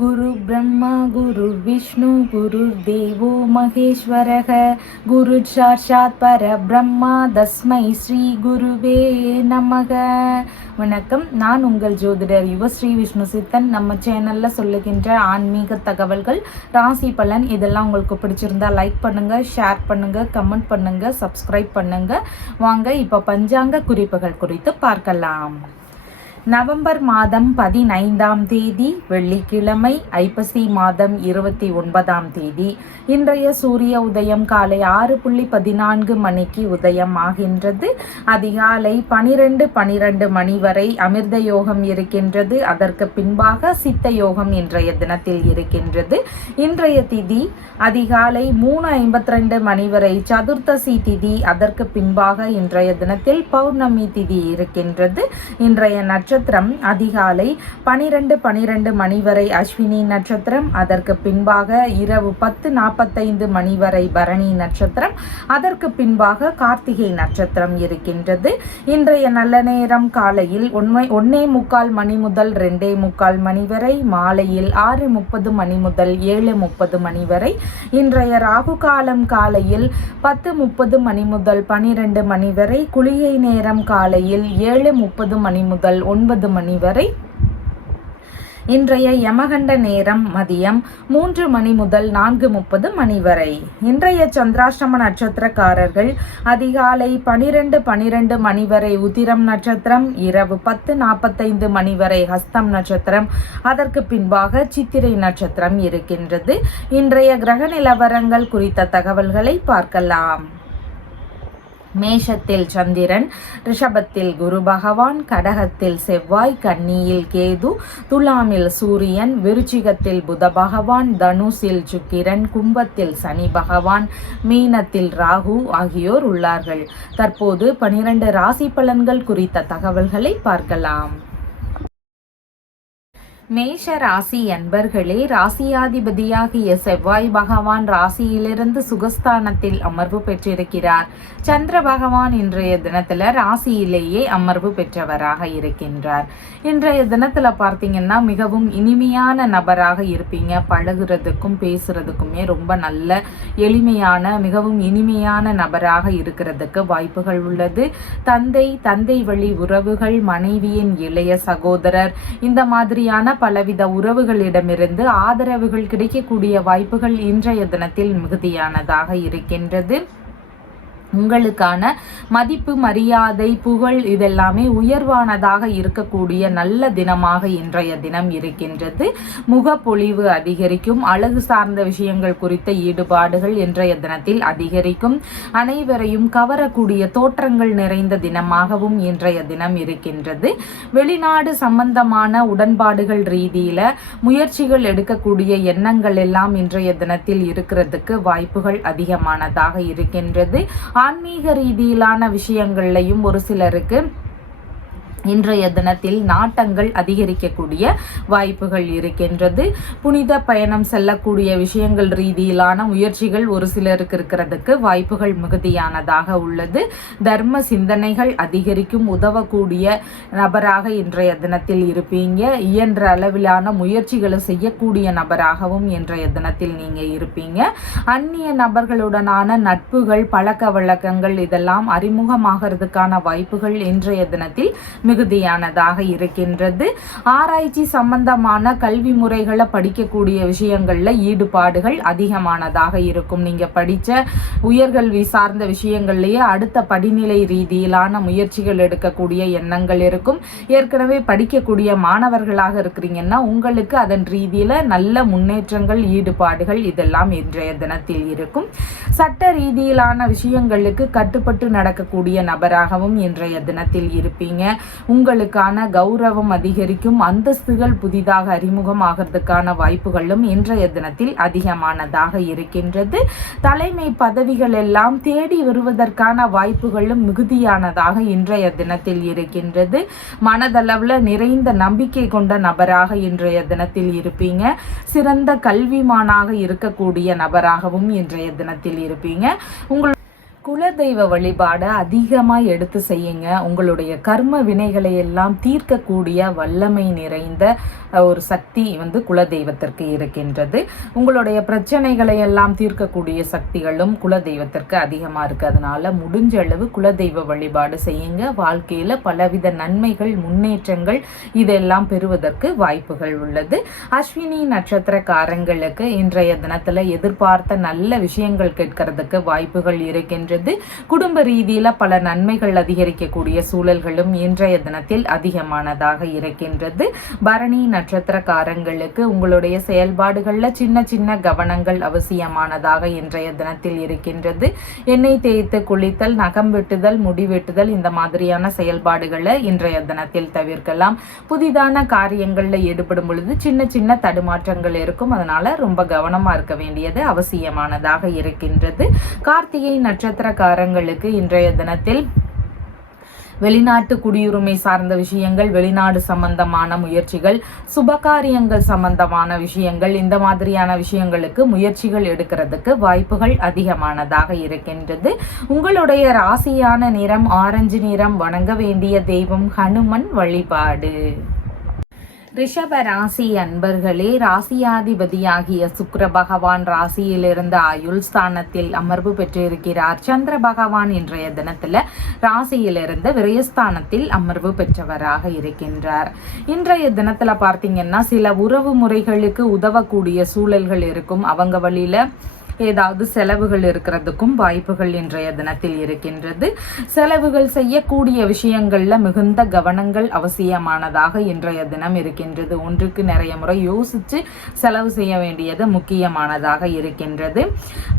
गुरु ब्रह्मा गुरु विष्णु गुरुर्देवो महेश्वरः गुरु साक्षात् பரபிரம்மா தஸ்மை ஸ்ரீ குருவே நமக. வணக்கம், நான் உங்கள் ஜோதிடர் யுவஸ்ரீ விஷ்ணு சித்தன். நம்ம சேனலில் சொல்லுகின்ற ஆன்மீக தகவல்கள், ராசி பலன் இதெல்லாம் உங்களுக்கு பிடிச்சிருந்தா லைக் பண்ணுங்கள், ஷேர் பண்ணுங்கள், கமெண்ட் பண்ணுங்கள், சப்ஸ்கிரைப் பண்ணுங்கள். வாங்க இப்போ பஞ்சாங்க குறிப்புகள் குறித்து பார்க்கலாம். நவம்பர் மாதம் 15ஆம் தேதி வெள்ளிக்கிழமை, ஐப்பசி மாதம் 29ஆம் தேதி. இன்றைய சூரிய உதயம் காலை 6:14 மணிக்கு உதயம் ஆகின்றது. அதிகாலை 12:12 மணி வரை அமிர்த யோகம் இருக்கின்றது. அதற்கு பின்பாக சித்த யோகம் இன்றைய தினத்தில் இருக்கின்றது. இன்றைய திதி அதிகாலை 3:52 மணி வரை சதுர்த்தசி திதி. அதற்கு பின்பாக இன்றைய தினத்தில் பௌர்ணமி திதி இருக்கின்றது. இன்றைய நட்சத்திரம் அதிகாலை 12:12 மணி வரை அஸ்வினி நட்சத்திரம். அதற்கு பின்பாக இரவு 10:45 மணி வரை பரணி நட்சத்திரம். அதற்கு பின்பாக கார்த்திகை நட்சத்திரம் இருக்கின்றது. இன்றைய நல்ல நேரம் காலையில் 1:45 மணி முதல் 2:45 மணி வரை, மாலையில் 6:30 மணி முதல் 7:30 மணி வரை. இன்றைய ராகு காலம் காலையில் 10:30 மணி முதல் 12 மணி வரை, குளிகை நேரம் காலையில் 7:30 மணி முதல் 9 மணி வரை. இன்றைய யமகண்ட நேரம் மதியம் 3 மணி முதல் 4:30 மணி வரை. இன்றைய சந்திராஷ்டம நட்சத்திரக்காரர்கள் அதிகாலை 12:12 மணி வரை உத்திரம் நட்சத்திரம், இரவு 10:45 மணி வரை ஹஸ்தம் நட்சத்திரம். அதற்கு பின்பாக சித்திரை நட்சத்திரம் இருக்கின்றது. இன்றைய கிரக நிலவரங்கள் குறித்த தகவல்களை பார்க்கலாம். மேஷத்தில் சந்திரன், ரிஷபத்தில் குரு பகவான், கடகத்தில் செவ்வாய், கன்னியில் கேது, துலாமில் சூரியன், விருச்சிகத்தில் புத பகவான், தனுசில் சுக்கிரன், கும்பத்தில் சனி பகவான், மீனத்தில் ராகு ஆகியோர் உள்ளார்கள். தற்போது 12 ராசி பலன்கள் குறித்த தகவல்களை பார்க்கலாம். மேஷ ராசி அன்பர்களே, ராசியாதிபதியாகிய செவ்வாய் பகவான் ராசியிலிருந்து சுகஸ்தானத்தில் அமர்வு பெற்றிருக்கிறார். சந்திர பகவான் இன்றைய தினத்துல ராசியிலேயே அமர்வு பெற்றவராக இருக்கின்றார். இன்றைய தினத்துல பார்த்தீங்கன்னா மிகவும் இனிமையான நபராக இருப்பீங்க. பழகுறதுக்கும் பேசுறதுக்குமே ரொம்ப நல்ல எளிமையான, மிகவும் இனிமையான நபராக இருக்கிறதுக்கு வாய்ப்புகள் உள்ளது. தந்தை வழி உறவுகள், மனைவியின் இளைய சகோதரர், இந்த மாதிரியான பலவித உறவுகளிடமிருந்து ஆதரவுகள் கிடைக்கக்கூடிய வாய்ப்புகள் இன்றைய தினத்தில் மிகுதியானதாக இருக்கின்றது. உங்களுக்கான மதிப்பு, மரியாதை, புகழ் இதெல்லாமே உயர்வானதாக இருக்கக்கூடிய நல்ல தினமாக இன்றைய தினம் இருக்கின்றது. முகப்பொலிவு அதிகரிக்கும். அழகு சார்ந்த விஷயங்கள் குறித்த ஈடுபாடுகள் இன்றைய தினத்தில் அதிகரிக்கும். அனைவரையும் கவரக்கூடிய தோற்றங்கள் நிறைந்த தினமாகவும் இன்றைய தினம் இருக்கின்றது. வெளிநாடு சம்பந்தமான உடன்பாடுகள் ரீதியில முயற்சிகள் எடுக்கக்கூடிய எண்ணங்கள் எல்லாம் இன்றைய தினத்தில் இருக்கிறதுக்கு வாய்ப்புகள் அதிகமானதாக இருக்கின்றது. ஆன்மீக ரீதியிலான விஷயங்கள்லையும் ஒரு சிலருக்கு இன்றைய தினத்தில் நாட்டங்கள் அதிகரிக்கக்கூடிய வாய்ப்புகள் இருக்கின்றது. புனித பயணம் செல்லக்கூடிய விஷயங்கள் ரீதியிலான முயற்சிகள் ஒரு சிலருக்கு இருக்கிறதுக்கு வாய்ப்புகள் மிகுதியானதாக உள்ளது. தர்ம சிந்தனைகள் அதிகரிக்கும். உதவக்கூடிய நபராக இன்றைய தினத்தில் இருப்பீங்க. இயன்ற அளவிலான முயற்சிகளை செய்யக்கூடிய நபராகவும் இன்றைய தினத்தில் நீங்க இருப்பீங்க. அந்நிய நபர்களுடனான நட்புகள், பழக்க வழக்கங்கள் இதெல்லாம் அறிமுகமாகிறதுக்கான வாய்ப்புகள் இன்றைய தினத்தில் மிகுதியானதாக இருக்கின்றது. ஆராய்ச்சி சம்பந்தமான கல்வி முறைகளை படிக்கக்கூடிய விஷயங்கள்ல ஈடுபாடுகள் அதிகமானதாக இருக்கும். நீங்க படிச்ச உயர்கல்வி சார்ந்த விஷயங்கள்லயே அடுத்த படிநிலை ரீதியிலான முயற்சிகள் எடுக்கக்கூடிய எண்ணங்கள் இருக்கும். ஏற்கனவே படிக்கக்கூடிய மாணவர்களாக இருக்கிறீங்கன்னா உங்களுக்கு அதன் ரீதியில நல்ல முன்னேற்றங்கள், ஈடுபாடுகள் இதெல்லாம் இன்றைய தினத்தில் இருக்கும். சட்ட ரீதியிலான விஷயங்களுக்கு கட்டுப்பட்டு நடக்கக்கூடிய நபராகவும் இன்றைய தினத்தில் இருப்பீங்க. உங்களுக்கான கௌரவம் அதிகரிக்கும். அந்தஸ்துகள் புதிதாக அறிமுகமாகிறதுக்கான வாய்ப்புகளும் இன்றைய தினத்தில் அதிகமானதாக இருக்கின்றது. தலைமை பதவிகள் எல்லாம் தேடி வருவதற்கான வாய்ப்புகளும் மிகுதியானதாக இன்றைய தினத்தில் இருக்கின்றது. மனதளவில் நிறைந்த நம்பிக்கை கொண்ட நபராக இன்றைய தினத்தில் இருப்பீங்க. சிறந்த கல்விமானாக இருக்கக்கூடிய நபராகவும் இன்றைய தினத்தில் இருப்பீங்க. குலதெய்வ வழிபாடு அதிகமாக எடுத்து செய்யுங்க. உங்களுடைய கர்ம வினைகளை எல்லாம் தீர்க்கக்கூடிய வல்லமை நிறைந்த ஒரு சக்தி குலதெய்வத்திற்கு இருக்கின்றது. உங்களுடைய பிரச்சனைகளை எல்லாம் தீர்க்கக்கூடிய சக்திகளும் குலதெய்வத்திற்கு அதிகமாக இருக்குது. அதனால முடிஞ்ச அளவு குலதெய்வ வழிபாடு செய்யுங்க. வாழ்க்கையில் பலவித நன்மைகள், முன்னேற்றங்கள் இதெல்லாம் பெறுவதற்கு வாய்ப்புகள் உள்ளது. அஸ்வினி நட்சத்திரக்காரங்களுக்கு இன்றைய தினத்தில் எதிர்பார்த்த நல்ல விஷயங்கள் கேட்கறதுக்கு வாய்ப்புகள் இருக்கின்றது. குடும்ப ரீதியில பல நன்மைகள் அதிகரிக்கக்கூடிய சூழல்களும் இன்றைய தினத்தில் அதிகமானதாக இருக்கின்றது. பரணி நட்சத்திரக்காரங்களுக்கு உங்களுடைய செயல்பாடுகள்ல சின்ன சின்ன கவனங்கள் அவசியமானதாக இன்றைய தினத்தில் இருக்கின்றது. எண்ணெய் தேய்த்து குளித்தல், நகம் வெட்டுதல், முடி வெட்டுதல் இந்த மாதிரியான செயல்பாடுகளை இன்றைய தினத்தில் தவிர்க்கலாம். புதிதான காரியங்கள்ல ஈடுபடும் பொழுது சின்ன சின்ன தடுமாற்றங்கள் இருக்கும். அதனால ரொம்ப கவனமா இருக்க வேண்டியது அவசியமானதாக இருக்கின்றது. கார்த்திகை நட்சத்திரக்காரங்களுக்கு இன்றைய தினத்தில் வெளிநாட்டு குடியுரிமை சார்ந்த விஷயங்கள், வெளிநாடு சம்பந்தமான முயற்சிகள், சுபகாரியங்கள் சம்பந்தமான விஷயங்கள் இந்த மாதிரியான விஷயங்களுக்கு முயற்சிகள் எடுக்கிறதுக்கு வாய்ப்புகள் அதிகமானதாக இருக்கின்றது. உங்களுடைய ராசியான நிறம் ஆரஞ்சு நிறம். வணங்க வேண்டிய தெய்வம் ஹனுமன் வழிபாடு. ரிஷப ராசி அன்பர்களே, ராசியாதிபதியாகிய சுக்கிர பகவான் ராசியிலிருந்து ஆயுள் ஸ்தானத்தில் அமர்வு பெற்றிருக்கிறார். சந்திர பகவான் இன்றைய தினத்துல ராசியிலிருந்து விரயஸ்தானத்தில் அமர்வு பெற்றவராக இருக்கின்றார். இன்றைய தினத்துல பார்த்தீங்கன்னா சில உறவு முறைகளுக்கு உதவக்கூடிய சூழல்கள் இருக்கும். அவங்க வழியில ஏதாவது செலவுகள் இருக்கிறதுக்கும் வாய்ப்புகள் இன்றைய தினத்தில் இருக்கின்றது. செலவுகள் செய்யக்கூடிய விஷயங்கள்ல மிகுந்த கவனங்கள் அவசியமானதாக இன்றைய தினம் இருக்கின்றது. ஒன்றுக்கு நிறைய முறை யோசிச்சு செலவு செய்ய வேண்டியது முக்கியமானதாக இருக்கின்றது.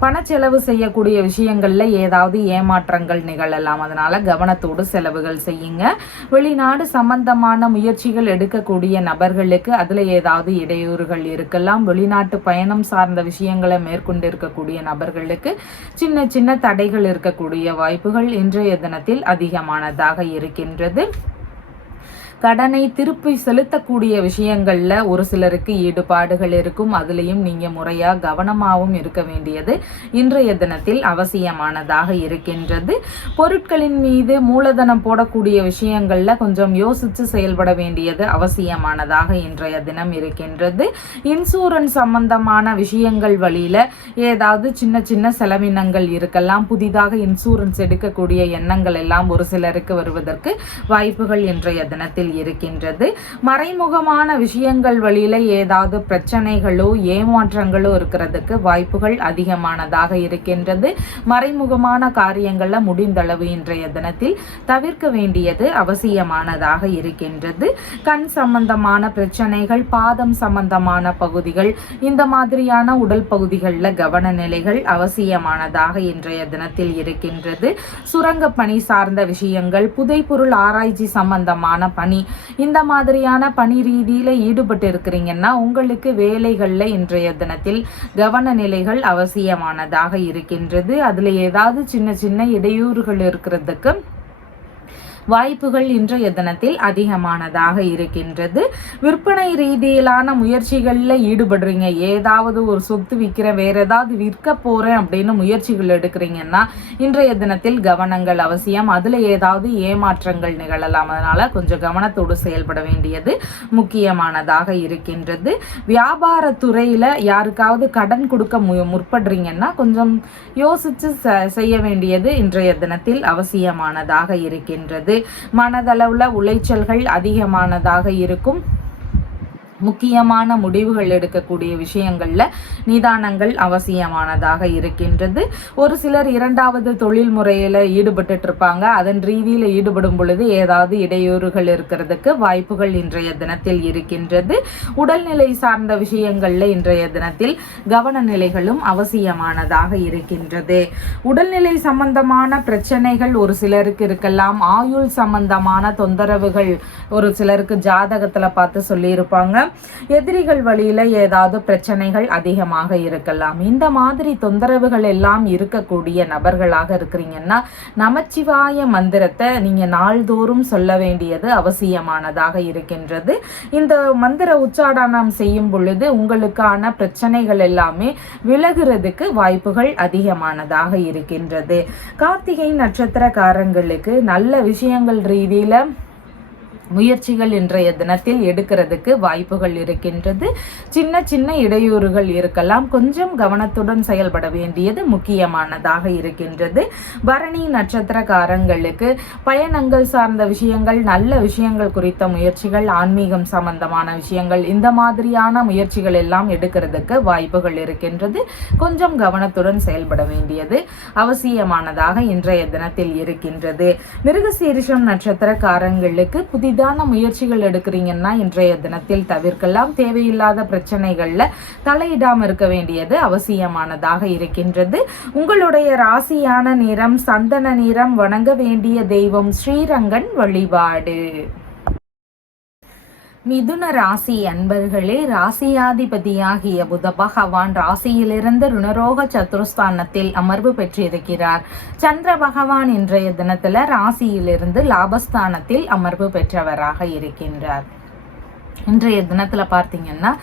பணச்செலவு செய்யக்கூடிய விஷயங்கள்ல ஏதாவது ஏமாற்றங்கள் நிகழலாம். அதனால கவனத்தோடு செலவுகள் செய்யுங்க. வெளிநாடு சம்பந்தமான முயற்சிகள் எடுக்கக்கூடிய நபர்களுக்கு அதுல ஏதாவது இடையூறுகள் இருக்கலாம். வெளிநாட்டு பயணம் சார்ந்த விஷயங்களை மேற்கொண்டிருக்க கூடிய நபர்களுக்கு சின்ன சின்ன தடைகள் இருக்கக்கூடிய வாய்ப்புகள் இன்றைய தினத்தில் அதிகமானதாக இருக்கின்றது. கடனை திருப்பி செலுத்தக்கூடிய விஷயங்கள்ல ஒரு சிலருக்கு ஈடுபாடுகள் இருக்கும். அதுலேயும் நீங்க முறையா கவனமாகவும் இருக்க வேண்டியது இன்றைய தினத்தில் அவசியமானதாக இருக்கின்றது. பொருட்களின் மீது மூலதனம் போடக்கூடிய விஷயங்கள்ல கொஞ்சம் யோசிச்சு செயல்பட வேண்டியது அவசியமானதாக இன்றைய தினம் இருக்கின்றது. இன்சூரன்ஸ் சம்பந்தமான விஷயங்கள் வழியில ஏதாவது சின்ன சின்ன செலவினங்கள் இருக்கலாம். புதிதாக இன்சூரன்ஸ் எடுக்கக்கூடிய எண்ணங்கள் எல்லாம் ஒரு சிலருக்கு வருவதற்கு வாய்ப்புகள் இன்றைய தினத்தில் இருக்கின்றது. மறைமுகமான விஷயங்கள் வழியில ஏதாவது பிரச்சனைகளோ ஏமாற்றங்களோ இருக்கிறதுக்கு வாய்ப்புகள் அதிகமானதாக இருக்கின்றது. மறைமுகமான காரியங்கள்ல முடிந்தளவு இன்றைய தினத்தில் தவிர்க்க வேண்டியது அவசியமானதாக இருக்கின்றது. கண் சம்பந்தமான பிரச்சனைகள், பாதம் சம்பந்தமான பகுதிகள் இந்த மாதிரியான உடல் பகுதிகளில் கவன நிலைகள் அவசியமானதாக இன்றைய தினத்தில் இருக்கின்றது. சுரங்க பணி சார்ந்த விஷயங்கள், புதைப்பொருள் ஆராய்ச்சி சம்பந்தமான பணி இந்த மாதிரியான பணி ரீதியில ஈடுபட்டு இருக்கிறீங்கன்னா உங்களுக்கு வேலைகள்ல இன்றைய தினத்தில் கவன நிலைகள் அவசியமானதாக இருக்கின்றது. அதுல ஏதாவது சின்ன சின்ன இடையூறுகள் இருக்கிறதுக்கு வாய்ப்புகள் இன்றைய தினத்தில் அதிகமானதாக இருக்கின்றது. விற்பனை ரீதியிலான முயற்சிகளில் ஈடுபடுறீங்க. ஏதாவது ஒரு சொத்து விற்கிற, வேற ஏதாவது விற்க போறேன் அப்படின்னு முயற்சிகள் எடுக்கிறீங்கன்னா இன்றைய தினத்தில் கவனங்கள் அவசியம். அதுல ஏதாவது ஏமாற்றங்கள் நிகழலாம். அதனால கொஞ்சம் கவனத்தோடு செயல்பட வேண்டியது முக்கியமானதாக இருக்கின்றது. வியாபாரத்துறையில யாருக்காவது கடன் கொடுக்க முற்படுறீங்கன்னா கொஞ்சம் யோசிச்சு செய்ய வேண்டியது இன்றைய தினத்தில் அவசியமானதாக இருக்கின்றது. மனதளவுல உளைச்சல்கள் அதிகமானதாக இருக்கும். முக்கியமான முடிவுகள் எடுக்கக்கூடிய விஷயங்கள்ல நிதானங்கள் அவசியமானதாக இருக்கின்றது. ஒரு சிலர் இரண்டாவது தொழில் முறையில ஈடுபட்டு இருப்பாங்க. அதன் ரீதியில ஈடுபடும் பொழுது ஏதாவது இடையூறுகள் இருக்கிறதுக்கு வாய்ப்புகள் இன்றைய தினத்தில் இருக்கின்றது. உடல்நிலை சார்ந்த விஷயங்கள்ல இன்றைய தினத்தில் கவன நிலைகளும் அவசியமானதாக இருக்கின்றது. உடல்நிலை சம்பந்தமான பிரச்சனைகள் ஒரு சிலருக்கு இருக்கலாம். ஆயுள் சம்பந்தமான தொந்தரவுகள் ஒரு சிலருக்கு ஜாதகத்துல பார்த்து சொல்லியிருப்பாங்க. எதிரிகள் வழியில ஏதாவது பிரச்சனைகள் அதிகமாக இருக்கலாம். இந்த மாதிரி தொந்தரவுகள் எல்லாம் இருக்கக்கூடிய நபர்களாக இருக்கிறீங்கன்னா நமச்சிவாய மந்திரத்தை நீங்க நாள்தோறும் சொல்ல வேண்டியது அவசியமானதாக இருக்கின்றது. இந்த மந்திர உச்சாடனம் செய்யும் பொழுது உங்களுக்கான பிரச்சனைகள் எல்லாமே விலகுறதுக்கு வாய்ப்புகள் அதிகமானதாக இருக்கின்றது. கார்த்திகை நட்சத்திரக்காரங்களுக்கு நல்ல விஷயங்கள் ரீதியில முயற்சிகள் இன்றைய தினத்தில் எடுக்கிறதுக்கு வாய்ப்புகள் இருக்கின்றது. சின்ன சின்ன இடையூறுகள் இருக்கலாம், கொஞ்சம் கவனத்துடன் செயல்பட வேண்டியது முக்கியமானதாக இருக்கின்றது. பரணி நட்சத்திரக்காரங்களுக்கு பயணங்கள் சார்ந்த விஷயங்கள், நல்ல விஷயங்கள் குறித்த முயற்சிகள், ஆன்மீகம் சம்பந்தமான விஷயங்கள், இந்த மாதிரியான முயற்சிகள் எல்லாம் எடுக்கிறதுக்கு வாய்ப்புகள் இருக்கின்றது. கொஞ்சம் கவனத்துடன் செயல்பட வேண்டியது அவசியமானதாக இன்றைய தினத்தில் இருக்கின்றது. மிருகசீரிஷம் நட்சத்திரக்காரங்களுக்கு புதிதாக முயற்சிகள் எடுக்கிறீங்கன்னா இன்றைய தினத்தில் தவிர்க்கலாம். தேவையில்லாத பிரச்சனைகள்ல தலையிடாம இருக்க வேண்டியது அவசியமானதாக இருக்கின்றது. உங்களுடைய ராசியான நிறம் சந்தன நிறம். வணங்க வேண்டிய தெய்வம் ஸ்ரீரங்கன் வழிபாடு. மிதுன ராசி அன்பர்களே, ராசியாதிபதியாகிய புத பகவான் ராசியிலிருந்து ருணரோக சத்துருஸ்தானத்தில் அமர்வு பெற்றிருக்கிறார். சந்திர பகவான் இன்றைய தினத்துல ராசியிலிருந்து லாபஸ்தானத்தில் அமர்வு பெற்றவராக இருக்கின்றார். இன்றைய தினத்துல பார்த்தீங்கன்னா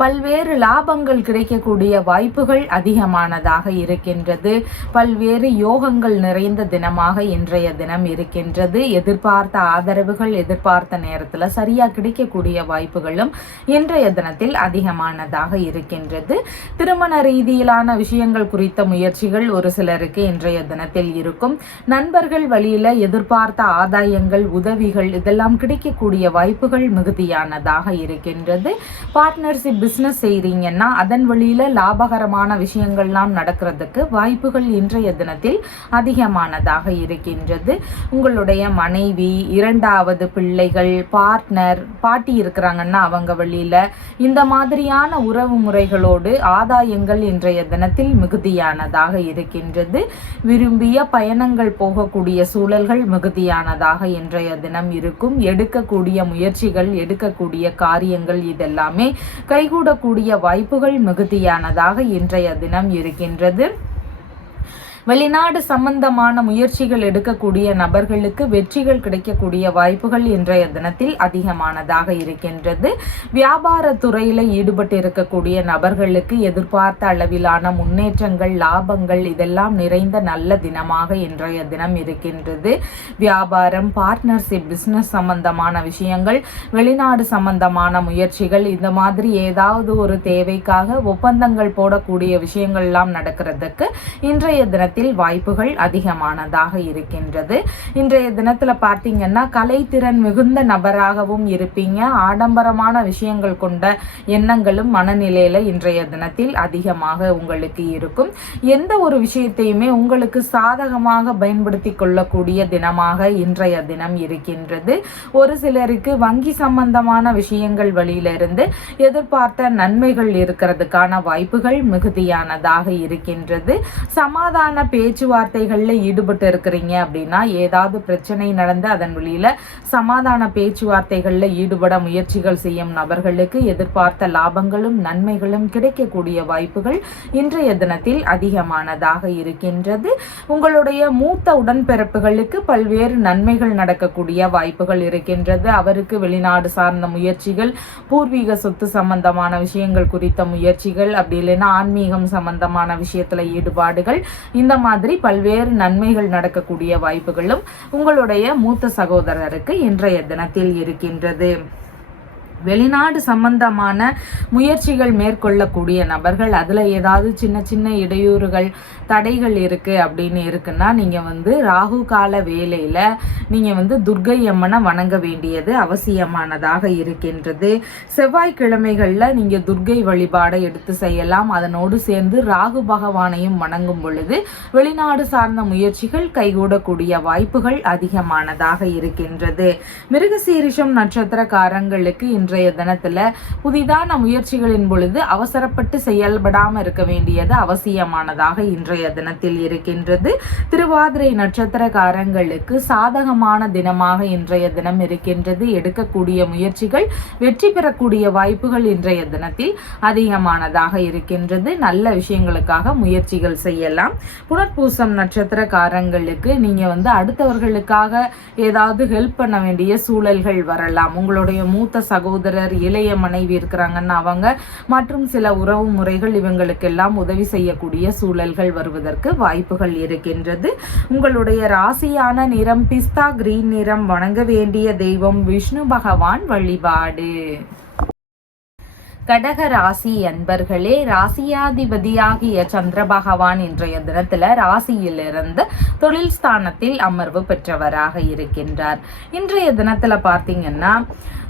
பல்வேறு லாபங்கள் கிடைக்கக்கூடிய வாய்ப்புகள் அதிகமானதாக இருக்கின்றது. பல்வேறு யோகங்கள் நிறைந்த தினமாக இன்றைய தினம் இருக்கின்றது. எதிர்பார்த்த ஆதரவுகள் எதிர்பார்த்த நேரத்தில் சரியா கிடைக்கக்கூடிய வாய்ப்புகளும் இன்றைய தினத்தில் அதிகமானதாக இருக்கின்றது. திருமண ரீதியிலான விஷயங்கள் குறித்த முயற்சிகள் ஒரு சிலருக்கு இன்றைய தினத்தில் இருக்கும். நண்பர்கள் வழியில எதிர்பார்த்த ஆதாயங்கள், உதவிகள் இதெல்லாம் கிடைக்கக்கூடிய வாய்ப்புகள் மிகுதியானதாக இருக்கின்றது. பார்ட்னர்ஷிப் பிசினஸ் செய்றீங்கன்னா அதன் வழியில லாபகரமான விஷயங்கள்லாம் நடக்கிறதுக்கு வாய்ப்புகள் இன்றைய தினத்தில் அதிகமானதாக இருக்கின்றது. உங்களுடைய மனைவி, இரண்டாவது பிள்ளைகள், பார்ட்னர், பாட்டி இருக்கிறாங்கன்னா அவங்க வழியில இந்த மாதிரியான உறவு முறைகளோடு ஆதாயங்கள் இன்றைய தினத்தில் மிகுதியானதாக இருக்கின்றது. விரும்பிய பயணங்கள் போகக்கூடிய சூழல்கள் மிகுதியானதாக இன்றைய தினம் இருக்கும். எடுக்கக்கூடிய முயற்சிகள், எடுக்கக்கூடிய காரியங்கள் இதெல்லாமே கைகூடக்கூடிய வாய்ப்புகள் மிகுதியானதாக இன்றைய தினம் இருக்கின்றது. வெளிநாடு சம்பந்தமான முயற்சிகள் எடுக்கக்கூடிய நபர்களுக்கு வெற்றிகள் கிடைக்கக்கூடிய வாய்ப்புகள் இன்றைய தினத்தில் அதிகமானதாக இருக்கின்றது. வியாபார துறையில ஈடுபட்டு இருக்கக்கூடிய நபர்களுக்கு எதிர்பார்த்த அளவிலான முன்னேற்றங்கள், லாபங்கள் இதெல்லாம் நிறைந்த நல்ல தினமாக இன்றைய தினம் இருக்கின்றது. வியாபாரம், பார்ட்னர்ஷிப், பிசினஸ் சம்பந்தமான விஷயங்கள், வெளிநாடு சம்பந்தமான முயற்சிகள், இந்த மாதிரி ஏதாவது ஒரு தேவைக்காக ஒப்பந்தங்கள் போடக்கூடிய விஷயங்கள் எல்லாம் நடக்கிறதுக்கு இன்றைய தினத்தில் வாய்ப்புகள் அதிகமானதாக இருக்கின்றது. இன்றைய தினத்துல பார்த்தீங்கன்னா கலைத்திறன் மிகுந்த நபராகவும் இருப்பீங்க. ஆடம்பரமான விஷயங்கள் கொண்ட எண்ணங்களும் மனநிலையில இன்றைய தினத்தில் அதிகமாக உங்களுக்கு இருக்கும். எந்த ஒரு விஷயத்தையுமே உங்களுக்கு சாதகமாக பயன்படுத்தி கொள்ளக்கூடிய தினமாக இன்றைய தினம் இருக்கின்றது. ஒரு சிலருக்கு வங்கி சம்பந்தமான விஷயங்கள் வழியிலிருந்து எதிர்பார்த்த நன்மைகள் இருக்கிறதுக்கான வாய்ப்புகள் மிகுதியானதாக இருக்கின்றது. சமாதான பேச்சுவார்த்தைகள்ல ஈடுபட்டு இருக்கிறீங்க அப்படின்னா ஏதாவது பிரச்சனை நடந்து அதன் வழியில சமாதான பேச்சுவார்த்தைகள்ல ஈடுபட முயற்சிகள் செய்யும் நபர்களுக்கு எதிர்பார்த்த லாபங்களும் நன்மைகளும் கிடைக்கக்கூடிய வாய்ப்புகள் இன்றைய தினத்தில் அதிகமானதாக இருக்கின்றது. உங்களுடைய மூத்த உடன்பிறப்புகளுக்கு பல்வேறு நன்மைகள் நடக்கக்கூடிய வாய்ப்புகள் இருக்கின்றது. அவருக்கு வெளிநாடு சார்ந்த முயற்சிகள், பூர்வீக சொத்து சம்பந்தமான விஷயங்கள் குறித்த முயற்சிகள், அப்படி இல்லைன்னா ஆன்மீகம் சம்பந்தமான விஷயத்துல ஈடுபாடுகள், இந்த மாதிரி பல்வேறு நன்மைகள் நடக்கக்கூடிய வாய்ப்புகளும் உங்களுடைய மூத்த சகோதரருக்கு இன்றைய தினத்தில் இருக்கின்றது. வெளிநாடு சம்பந்தமான முயற்சிகள் மேற்கொள்ளக்கூடிய நபர்கள் அதில் ஏதாவது சின்ன சின்ன இடையூறுகள், தடைகள் இருக்குது அப்படின்னு இருக்குன்னா நீங்கள் ராகு கால வேளையில் நீங்கள் துர்க்கை அம்மனை வணங்க வேண்டியது அவசியமானதாக இருக்கின்றது. செவ்வாய்க்கிழமைகளில் நீங்கள் துர்க்கை வழிபாடை எடுத்து செய்யலாம். அதனோடு சேர்ந்து ராகு பகவானையும் வணங்கும் பொழுது வெளிநாடு சார்ந்த முயற்சிகள் கைகூடக்கூடிய வாய்ப்புகள் அதிகமானதாக இருக்கின்றது. மிருகசீரிஷம் நட்சத்திரக்காரங்களுக்கு இன்று இன்றைய தினத்துல புதிதான முயற்சிகளின் பொழுது அவசரப்பட்டு செயல்படாமல் இருக்க வேண்டியது அவசியமானதாக இன்றைய தினத்தில் இருக்கின்றது. திருவாதிரை நட்சத்திரக்காரங்களுக்கு சாதகமான தினமாக இன்றைய தினம் இருக்கின்றது. எடுக்கக்கூடிய முயற்சிகள் வெற்றி பெறக்கூடிய வாய்ப்புகள் இன்றைய தினத்தில் அதிகமானதாக இருக்கின்றது. நல்ல விஷயங்களுக்காக முயற்சிகள் செய்யலாம். புனர்பூசம் நட்சத்திரக்காரங்களுக்கு நீங்க அடுத்தவர்களுக்காக ஏதாவது ஹெல்ப் பண்ண வேண்டிய சூழல்கள் வரலாம். உங்களுடைய மூத்த சகோதரர், இளைய மனைவி இருக்கிறாங்கன்னா அவங்க மற்றும் சில உறவு முறைகள் இவங்களுக்கெல்லாம் உதவி செய்யக்கூடிய சூழல்கள் வருவதற்கு வாய்ப்புகள் இருக்கின்றது. உங்களுடைய ராசியான நிறம் பிஸ்தா கிரீன் நிறம். வணங்க வேண்டிய தெய்வம் விஷ்ணு பகவான் வழிபாடு. கடக ராசி அன்பர்களே, ராசியாதிபதியாகிய சந்திர பகவான் இன்றைய தினத்துல ராசியிலிருந்து தொழில் ஸ்தானத்தில் அமர்வு பெற்றவராக இருக்கின்றார். இன்றைய தினத்துல பார்த்தீங்கன்னா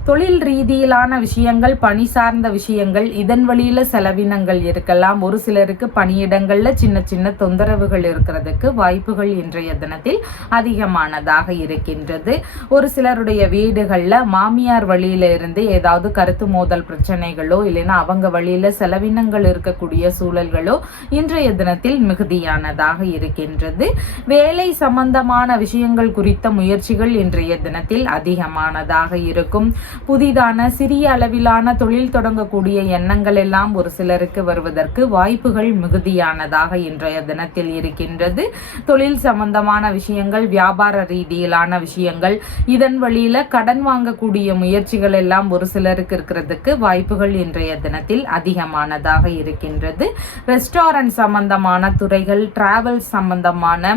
தொழில் ரீதியிலான விஷயங்கள், பணி சார்ந்த விஷயங்கள், இதன் வழியில செலவினங்கள் இருக்கலாம். ஒரு சிலருக்கு பணியிடங்கள்ல சின்ன சின்ன தொந்தரவுகள் இருக்கிறதுக்கு வாய்ப்புகள் இன்றைய தினத்தில் அதிகமானதாக இருக்கின்றது. ஒரு சிலருடைய வீடுகள்ல மாமியார் வழியில இருந்து ஏதாவது கருத்து மோதல் பிரச்சனைகளோ இல்லைன்னா அவங்க வழியில செலவினங்கள் இருக்கக்கூடிய சூழல்களோ இன்றைய தினத்தில் மிகுதியானதாக இருக்கின்றது. வேலை சம்பந்தமான விஷயங்கள் குறித்த முயற்சிகள் இன்றைய தினத்தில் அதிகமானதாக இருக்கும். புதிதான சிறிய அளவிலான தொழில் தொடங்கக்கூடிய எண்ணங்கள் எல்லாம் ஒரு சிலருக்கு வருவதற்கு வாய்ப்புகள் மிகுதியானதாக இன்றைய தினத்தில் இருக்கின்றது. தொழில் சம்பந்தமான விஷயங்கள், வியாபார ரீதியிலான விஷயங்கள், இதன் வழியில கடன் வாங்கக்கூடிய முயற்சிகள் எல்லாம் ஒரு சிலருக்கு இருக்கிறதுக்கு வாய்ப்புகள் இன்றைய தினத்தில் அதிகமானதாக இருக்கின்றது. ரெஸ்டாரண்ட் சம்பந்தமான துறைகள், டிராவல் சம்பந்தமான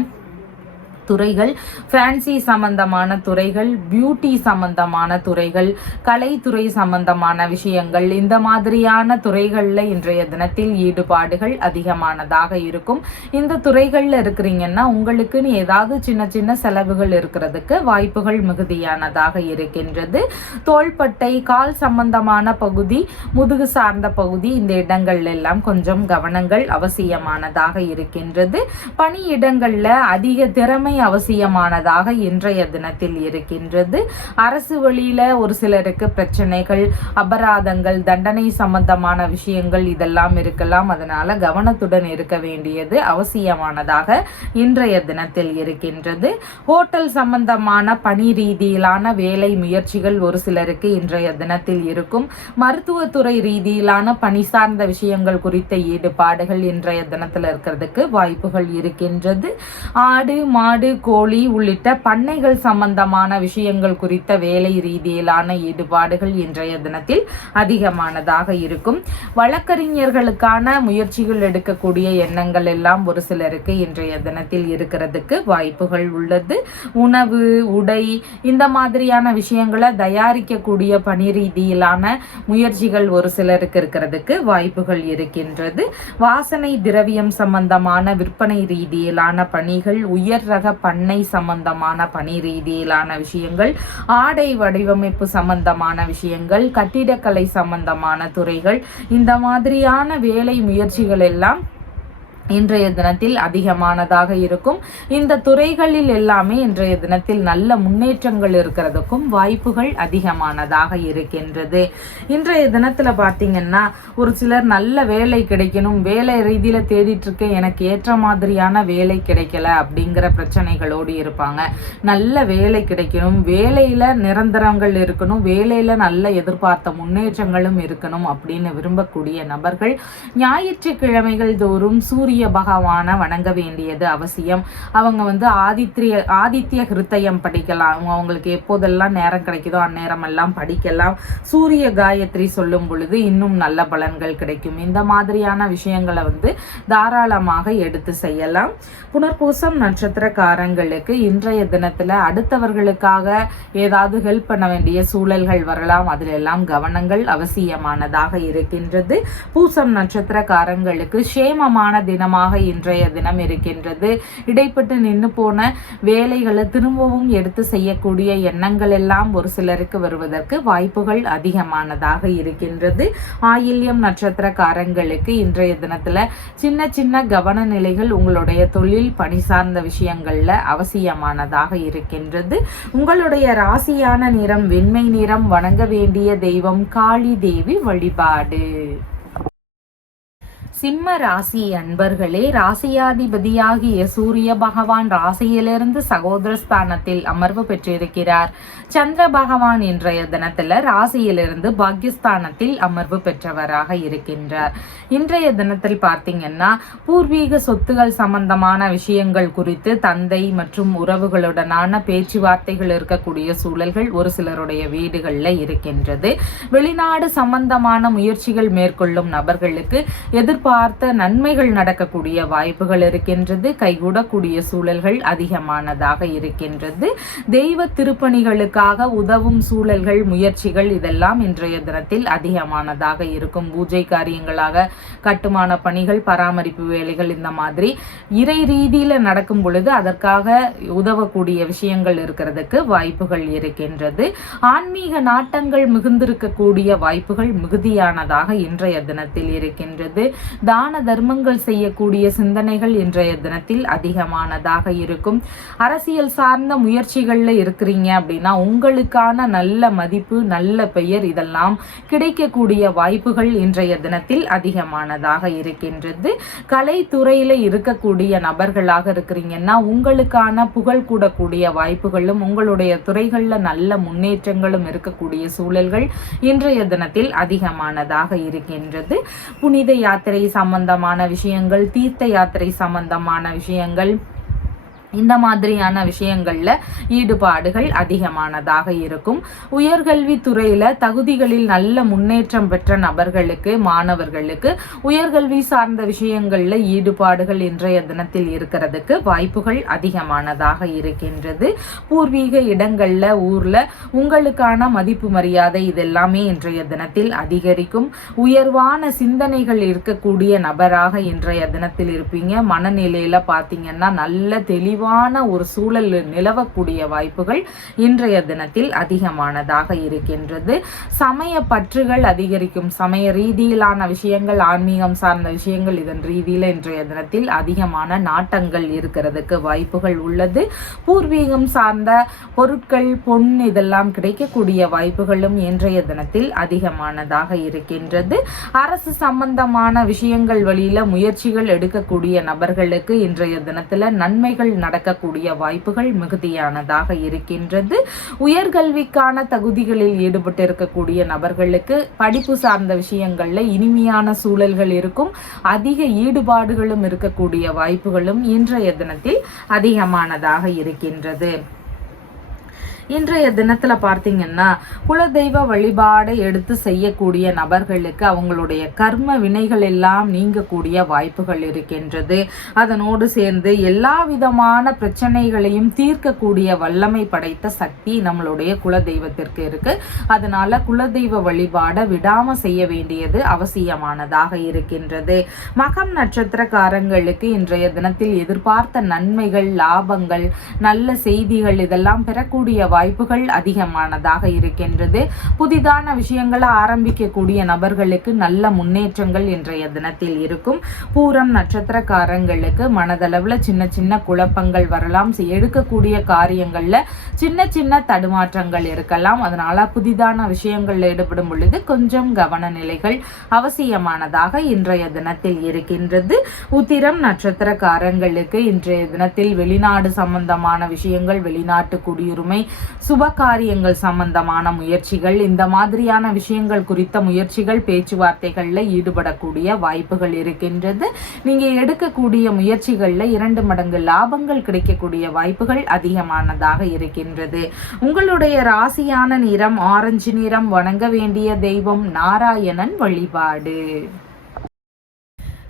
துறைகள், ஃபேன்சி சம்பந்தமான துறைகள், பியூட்டி சம்பந்தமான துறைகள், கலைத்துறை சம்பந்தமான விஷயங்கள், இந்த மாதிரியான துறைகளில் இன்றைய தினத்தில் ஈடுபாடுகள் அதிகமானதாக இருக்கும். இந்த துறைகளில் இருக்கிறீங்கன்னா உங்களுக்குன்னு ஏதாவது சின்ன சின்ன செலவுகள் இருக்கிறதுக்கு வாய்ப்புகள் மிகுதியானதாக இருக்கின்றது. தோள்பட்டை, கால் சம்பந்தமான பகுதி, முதுகு சார்ந்த பகுதி, இந்த இடங்கள்ல எல்லாம் கொஞ்சம் கவனங்கள் அவசியமானதாக இருக்கின்றது. பணியிடங்கள்ல அதிக திறமை அவசியமானதாக இன்றைய தினத்தில் இருக்கின்றது. அரசு வழியில ஒரு சிலருக்கு பிரச்சனைகள், அபராதங்கள், தண்டனை சம்பந்தமான விஷயங்கள் இதெல்லாம் இருக்கலாம். அதனால கவனத்துடன் இருக்க வேண்டியது அவசியமானதாக இன்றைய தினத்தில் இருக்கின்றது. ஹோட்டல் சம்பந்தமான பணி ரீதியிலான வேலை முயற்சிகள் ஒரு சிலருக்கு இன்றைய தினத்தில் இருக்கும். மருத்துவத்துறை ரீதியிலான பணி சார்ந்த விஷயங்கள் குறித்த ஈடுபாடுகள் இன்றைய தினத்தில் இருக்கிறதுக்கு வாய்ப்புகள் இருக்கின்றது. ஆடு, மாடு, கோழி உள்ளிட்ட பண்ணைகள் சம்பந்தமான விஷயங்கள் குறித்த வேலை ரீதியிலான ஈடுபாடுகள் இன்றைய தினத்தில் அதிகமானதாக இருக்கும். வழக்கறிஞர்களுக்கான முயற்சிகள் எடுக்கக்கூடிய எண்ணங்கள் எல்லாம் ஒரு சிலருக்கு இன்றைய தினத்தில் இருக்கிறதுக்கு வாய்ப்புகள் உள்ளது. உணவு, உடை, இந்த மாதிரியான விஷயங்களை தயாரிக்கக்கூடிய பணி ரீதியிலான முயற்சிகள் ஒரு சிலருக்கு இருக்கிறதுக்கு வாய்ப்புகள் இருக்கின்றது. வாசனை திரவியம் சம்பந்தமான விற்பனை ரீதியிலான பணிகள், உயர் ரக பண்ணை சம்பந்தமான பணி ரீதியிலான விஷயங்கள், ஆடை வடிவமைப்பு சம்பந்தமான விஷயங்கள், கட்டிடக்கலை சம்பந்தமான துறைகள், இந்த மாதிரியான வேலை முயற்சிகள் எல்லாம் இன்றைய தினத்தில் அதிகமானதாக இருக்கும். இந்த துறைகளில் எல்லாமே இன்றைய தினத்தில் நல்ல முன்னேற்றங்கள் இருக்கிறதுக்கும் வாய்ப்புகள் அதிகமானதாக இருக்கின்றது. இன்றைய தினத்துல பார்த்தீங்கன்னா ஒரு சிலர் நல்ல வேலை கிடைக்கணும், வேலை ரீதியில தேடிட்டு இருக்கேன், எனக்கு ஏற்ற மாதிரியான வேலை கிடைக்கல அப்படிங்கிற பிரச்சனைகளோடு இருப்பாங்க. நல்ல வேலை கிடைக்கணும், வேலையில நிரந்தரங்கள் இருக்கணும், வேலையில நல்ல எதிர்பார்த்த முன்னேற்றங்களும் இருக்கணும் அப்படின்னு விரும்பக்கூடிய நபர்கள் ஞாயிற்றுக்கிழமைகள் தோறும் சூரிய பகவான வணங்க வேண்டியது அவசியம். அவங்க ஆதித்ய ஹிருதயம் படிக்கலாம். அவங்களுக்கு எப்போதெல்லாம் நேரம் கிடைக்குதோ அந்நேரம் எல்லாம் படிக்கலாம். சூரிய காயத்ரி சொல்லும் பொழுது இன்னும் நல்ல பலன்கள் கிடைக்கும். இந்த மாதிரியான விஷயங்களை தாராளமாக எடுத்து செய்யலாம். புனர்பூசம் நட்சத்திரக்காரங்களுக்கு இன்றைய தினத்துல அடுத்தவர்களுக்காக ஏதாவது ஹெல்ப் பண்ண வேண்டிய சூழல்கள் வரலாம். அதுல எல்லாம் கவனங்கள் அவசியமானதாக இருக்கின்றது. பூசம் நட்சத்திரக்காரங்களுக்கு சேமமான தினம் தினமாக இன்றைய தினம் இருக்கின்றது. இடைப்பட்டு நின்று போன வேலைகளை திரும்பவும் எடுத்து செய்யக்கூடிய எண்ணங்கள் எல்லாம் ஒரு சிலருக்கு வருவதற்கு வாய்ப்புகள் அதிகமானதாக இருக்கின்றது. ஆயில்யம் நட்சத்திரக்காரங்களுக்கு இன்றைய தினத்துல சின்ன சின்ன கவன நிலைகள் உங்களுடைய தொழில் பணி சார்ந்த விஷயங்கள்ல அவசியமானதாக இருக்கின்றது. உங்களுடைய ராசியான நிறம் வெண்மை நிறம். வணங்க வேண்டிய தெய்வம் காளி தேவி வழிபாடு. சிம்ம ராசி அன்பர்களே, ராசியாதிபதியாகிய சூரிய பகவான் ராசியிலிருந்து சகோதரஸ்தானத்தில் அமர்வு பெற்றிருக்கிறார். சந்திர பகவான் இன்றைய தினத்துல ராசியிலிருந்து பாக்கியஸ்தானத்தில் அமர்வு பெற்றவராக இருக்கின்றார். இன்றைய தினத்தில் பார்த்தீங்கன்னா பூர்வீக சொத்துகள் சம்பந்தமான விஷயங்கள் குறித்து தந்தை மற்றும் உறவுகளுடனான பேச்சுவார்த்தைகள் இருக்கக்கூடிய சூழல்கள் ஒரு சிலருடைய வீடுகள்ல இருக்கின்றது. வெளிநாடு சம்பந்தமான முயற்சிகள் மேற்கொள்ளும் நபர்களுக்கு பார்த்த நன்மைகள் நடக்கக்கூடிய வாய்ப்புகள் இருக்கின்றது. கைகூடக்கூடிய சூழல்கள் அதிகமானதாக இருக்கின்றது. தெய்வ திருப்பணிகளுக்காக உதவும் சூழல்கள் முயற்சிகள் இதெல்லாம் இன்றைய தினத்தில் அதிகமானதாக இருக்கும். பூஜை காரியங்களாக கட்டுமான பணிகள் பராமரிப்பு வேலைகள் இந்த மாதிரி இறை ரீதியில நடக்கும் பொழுது அதற்காக உதவக்கூடிய விஷயங்கள் இருக்கிறதுக்கு வாய்ப்புகள் இருக்கின்றது. ஆன்மீக நாட்டங்கள் மிகுந்திருக்கக்கூடிய வாய்ப்புகள் மிகுதியானதாக இன்றைய தினத்தில் இருக்கின்றது. தான தர்மங்கள் செய்யக்கூடிய சிந்தனைகள் இன்றைய தினத்தில் அதிகமானதாக இருக்கும். அரசியல் சார்ந்த முயற்சிகள்ல இருக்கிறீங்க அப்படின்னா உங்களுக்கான நல்ல மதிப்பு நல்ல பெயர் இதெல்லாம் கிடைக்கக்கூடிய வாய்ப்புகள் இன்றைய தினத்தில் அதிகமானதாக இருக்கின்றது. கலைத்துறையில இருக்கக்கூடிய நபர்களாக இருக்கிறீங்கன்னா உங்களுக்கான புகழ் கூடக்கூடிய வாய்ப்புகளும் உங்களுடைய துறைகள்ல நல்ல முன்னேற்றங்களும் இருக்கக்கூடிய சூழல்கள் இன்றைய தினத்தில் அதிகமானதாக இருக்கின்றது. புனித யாத்திரை சம்பந்தமான விஷயங்கள், தீர்த்த யாத்திரை சம்பந்தமான விஷயங்கள், இந்த மாதிரியான விஷயங்கள்ல ஈடுபாடுகள் அதிகமானதாக இருக்கும். உயர்கல்வி துறையில தகுதிகளில் நல்ல முன்னேற்றம் பெற்ற நபர்களுக்கு மாணவர்களுக்கு உயர்கல்வி சார்ந்த விஷயங்கள்ல ஈடுபாடுகள் இன்றைய தினத்தில் இருக்கிறதுக்கு வாய்ப்புகள் அதிகமானதாக இருக்கின்றது. பூர்வீக இடங்கள்ல ஊர்ல உங்களுக்கான மதிப்பு மரியாதை இதெல்லாமே இன்றைய தினத்தில் அதிகரிக்கும். உயர்வான சிந்தனைகள் இருக்கக்கூடிய நபராக இன்றைய தினத்தில் இருப்பீங்க. மனநிலையில பாத்தீங்கன்னா நல்ல தெளிவான ஒரு சூழல் நிலவக்கூடிய வாய்ப்புகள் இன்றைய தினத்தில் அதிகமானதாக இருக்கின்றது. சமய பற்றுகள் அதிகரிக்கும். சமய ரீதியிலான விஷயங்கள், ஆன்மீகம் சார்ந்த விஷயங்கள் இதன் ரீதியில இன்றைய தினத்தில் அதிகமான நாட்டங்கள் இருக்கிறதுக்கு வாய்ப்புகள் உள்ளது. பூர்வீகம் சார்ந்த பொருட்கள், பொன் இதெல்லாம் கிடைக்கக்கூடிய வாய்ப்புகளும் இன்றைய தினத்தில் அதிகமானதாக இருக்கின்றது. அரசு சம்பந்தமான விஷயங்கள் வழியில முயற்சிகள் எடுக்கக்கூடிய நபர்களுக்கு இன்றைய தினத்துல நன்மைகள் நடக்கக்கூடிய வாய்ப்புகள் மிகுதியானதாக இருக்கின்றது. உயர்கல்விக்கான தகுதிகளில் ஈடுபட்டு இருக்கக்கூடிய நபர்களுக்கு படிப்பு சார்ந்த விஷயங்கள்ல இனிமையான சூழல்கள் இருக்கும். அதிக ஈடுபாடுகளும் இருக்கக்கூடிய வாய்ப்புகளும் இன்றைய தினத்தில் அதிகமானதாக இருக்கின்றது. இன்றைய தினத்துல பார்த்தீங்கன்னா குலதெய்வ வழிபாடை எடுத்து செய்யக்கூடிய நபர்களுக்கு அவங்களுடைய கர்ம வினைகள் எல்லாம் நீங்கக்கூடிய வாய்ப்புகள் இருக்கின்றது. அதனோடு சேர்ந்து எல்லா விதமான பிரச்சனைகளையும் தீர்க்கக்கூடிய வல்லமை படைத்த சக்தி நம்மளுடைய குலதெய்வத்திற்கு இருக்கு. அதனால குலதெய்வ வழிபாடை விடாம செய்ய வேண்டியது அவசியமானதாக இருக்கின்றது. மகம் நட்சத்திரக்காரங்களுக்கு இன்றைய தினத்தில் எதிர்பார்த்த நன்மைகள், லாபங்கள், நல்ல செய்திகள் இதெல்லாம் பெறக்கூடிய வாய்ப்புகள் அதிகமானதாக இருக்கின்றது. புதிதான விஷயங்களை ஆரம்பிக்கக்கூடிய நபர்களுக்கு நல்ல முன்னேற்றங்கள் இன்றைய தினத்தில் இருக்கும். பூரம் நட்சத்திரக்காரங்களுக்கு மனதளவுல சின்ன சின்ன குழப்பங்கள் வரலாம். எடுக்கக்கூடிய காரியங்கள்ல சின்ன சின்ன தடுமாற்றங்கள் இருக்கலாம். அதனால புதிதான விஷயங்கள்ல ஈடுபடும் பொழுது கொஞ்சம் கவன நிலைகள் அவசியமானதாக இன்றைய தினத்தில் இருக்கின்றது. உத்திரம் நட்சத்திரக்காரங்களுக்கு இன்றைய தினத்தில் வெளிநாடு சம்பந்தமான விஷயங்கள், வெளிநாட்டு குடியுரிமை, சுப காரியங்கள் சம்பந்தமான முயற்சிகள், இந்த மாதிரியான விஷயங்கள் குறித்த முயற்சிகள் பேச்சுவார்த்தைகள்ல ஈடுபடக்கூடிய வாய்ப்புகள் இருக்கின்றது. நீங்க எடுக்கக்கூடிய முயற்சிகள்ல 2 மடங்கு லாபங்கள் கிடைக்கக்கூடிய வாய்ப்புகள் அதிகமானதாக இருக்கின்றது. உங்களுடைய ராசியான நிறம் ஆரஞ்சு நிறம். வணங்க வேண்டிய தெய்வம் நாராயணன் வழிபாடு.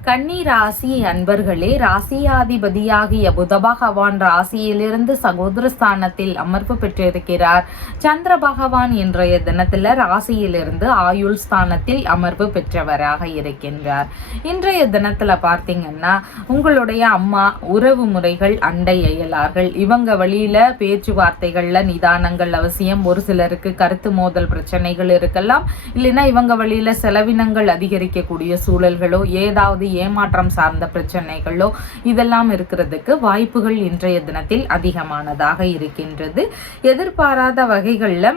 கன்னி ராசி அன்பர்களே, ராசியாதிபதியாகிய புத பகவான் ராசியிலிருந்து சகோதரஸ்தானத்தில் அமர்வு பெற்றிருக்கிறார். சந்திர பகவான் இன்றைய தினத்துல ராசியிலிருந்து ஆயுள் ஸ்தானத்தில் அமர்வு பெற்றவராக இருக்கின்றார். இன்றைய தினத்துல பார்த்தீங்கன்னா உங்களுடைய அம்மா, உறவு முறைகள், அண்டை அயலார்கள் இவங்க வழியில பேச்சுவார்த்தைகள்ல நிதானங்கள் அவசியம். ஒரு சிலருக்கு கருத்து மோதல் பிரச்சனைகள் இருக்கலாம், இல்லைன்னா இவங்க வழியில செலவினங்கள் அதிகரிக்கக்கூடிய சூழல்களோ, ஏதாவது ஏமாற்றம் சார்ந்த பிரச்சனைகளோ இதெல்லாம் இருக்கிறதுக்கு வாய்ப்புகள் இன்றைய தினத்தில் அதிகமானதாக இருக்கின்றது. எதிர்பாராத வகைகள்ல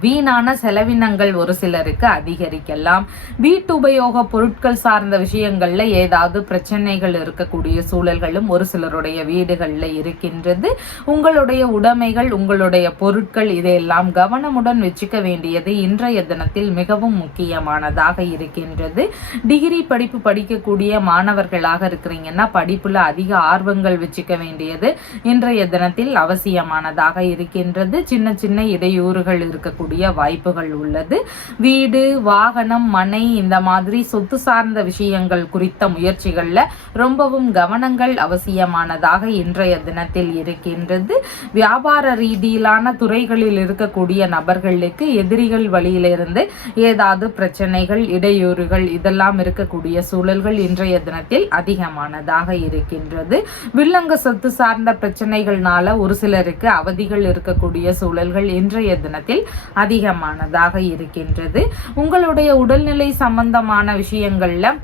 வீணான செலவினங்கள் ஒரு சிலருக்கு அதிகரிக்கலாம். வீட்டு உபயோக பொருட்கள் சார்ந்த விஷயங்கள்ல ஏதாவது பிரச்சனைகள் இருக்கக்கூடிய சூழல்களும் ஒரு சிலருடைய வீடுகள்ல இருக்கின்றது. உங்களுடைய உடைமைகள், உங்களுடைய பொருட்கள் இதையெல்லாம் கவனமுடன் வச்சுக்க வேண்டியது இன்றைய தினத்தில் மிகவும் முக்கியமானதாக இருக்கின்றது. டிகிரி படிப்பு படிக்கக்கூடிய மாணவர்களாக இருக்கிறீங்கன்னா படிப்புல அதிக ஆர்வங்கள் வச்சுக்க வேண்டியது இன்றைய தினத்தில் அவசியமானதாக இருக்கின்றது. சின்ன சின்ன இடையூறுகள் இருக்கக்கூடிய வாய்ப்புகள் உள்ளது. வீடு, வாகனம், மனை இந்த மாதிரி சொத்து சார்ந்த விஷயங்கள் குறித்த முயற்சிகள்ல ரொம்பவும் கவனங்கள் அவசியமானதாக இன்றைய தினத்தில் இருக்கின்றது. வியாபார ரீதியிலான துறைகளில் இருக்கக்கூடிய நபர்களுக்கு எதிரிகள் வழியிலிருந்து ஏதாவது பிரச்சனைகள், இடையூறுகள் இதெல்லாம் இருக்கக்கூடிய சூழல்கள் இன்றைய தினத்தில் அதிகமானதாக இருக்கின்றது. வில்லங்க சொத்து சார்ந்த பிரச்சனைகள்னால ஒரு சிலருக்கு அவதிகள் இருக்கக்கூடிய சூழல்கள் இன்றைய தினத்தில் அதிகமானதாக இருக்கின்றது. உங்களுடைய உடல்நிலை சம்பந்தமான விஷயங்கள்ல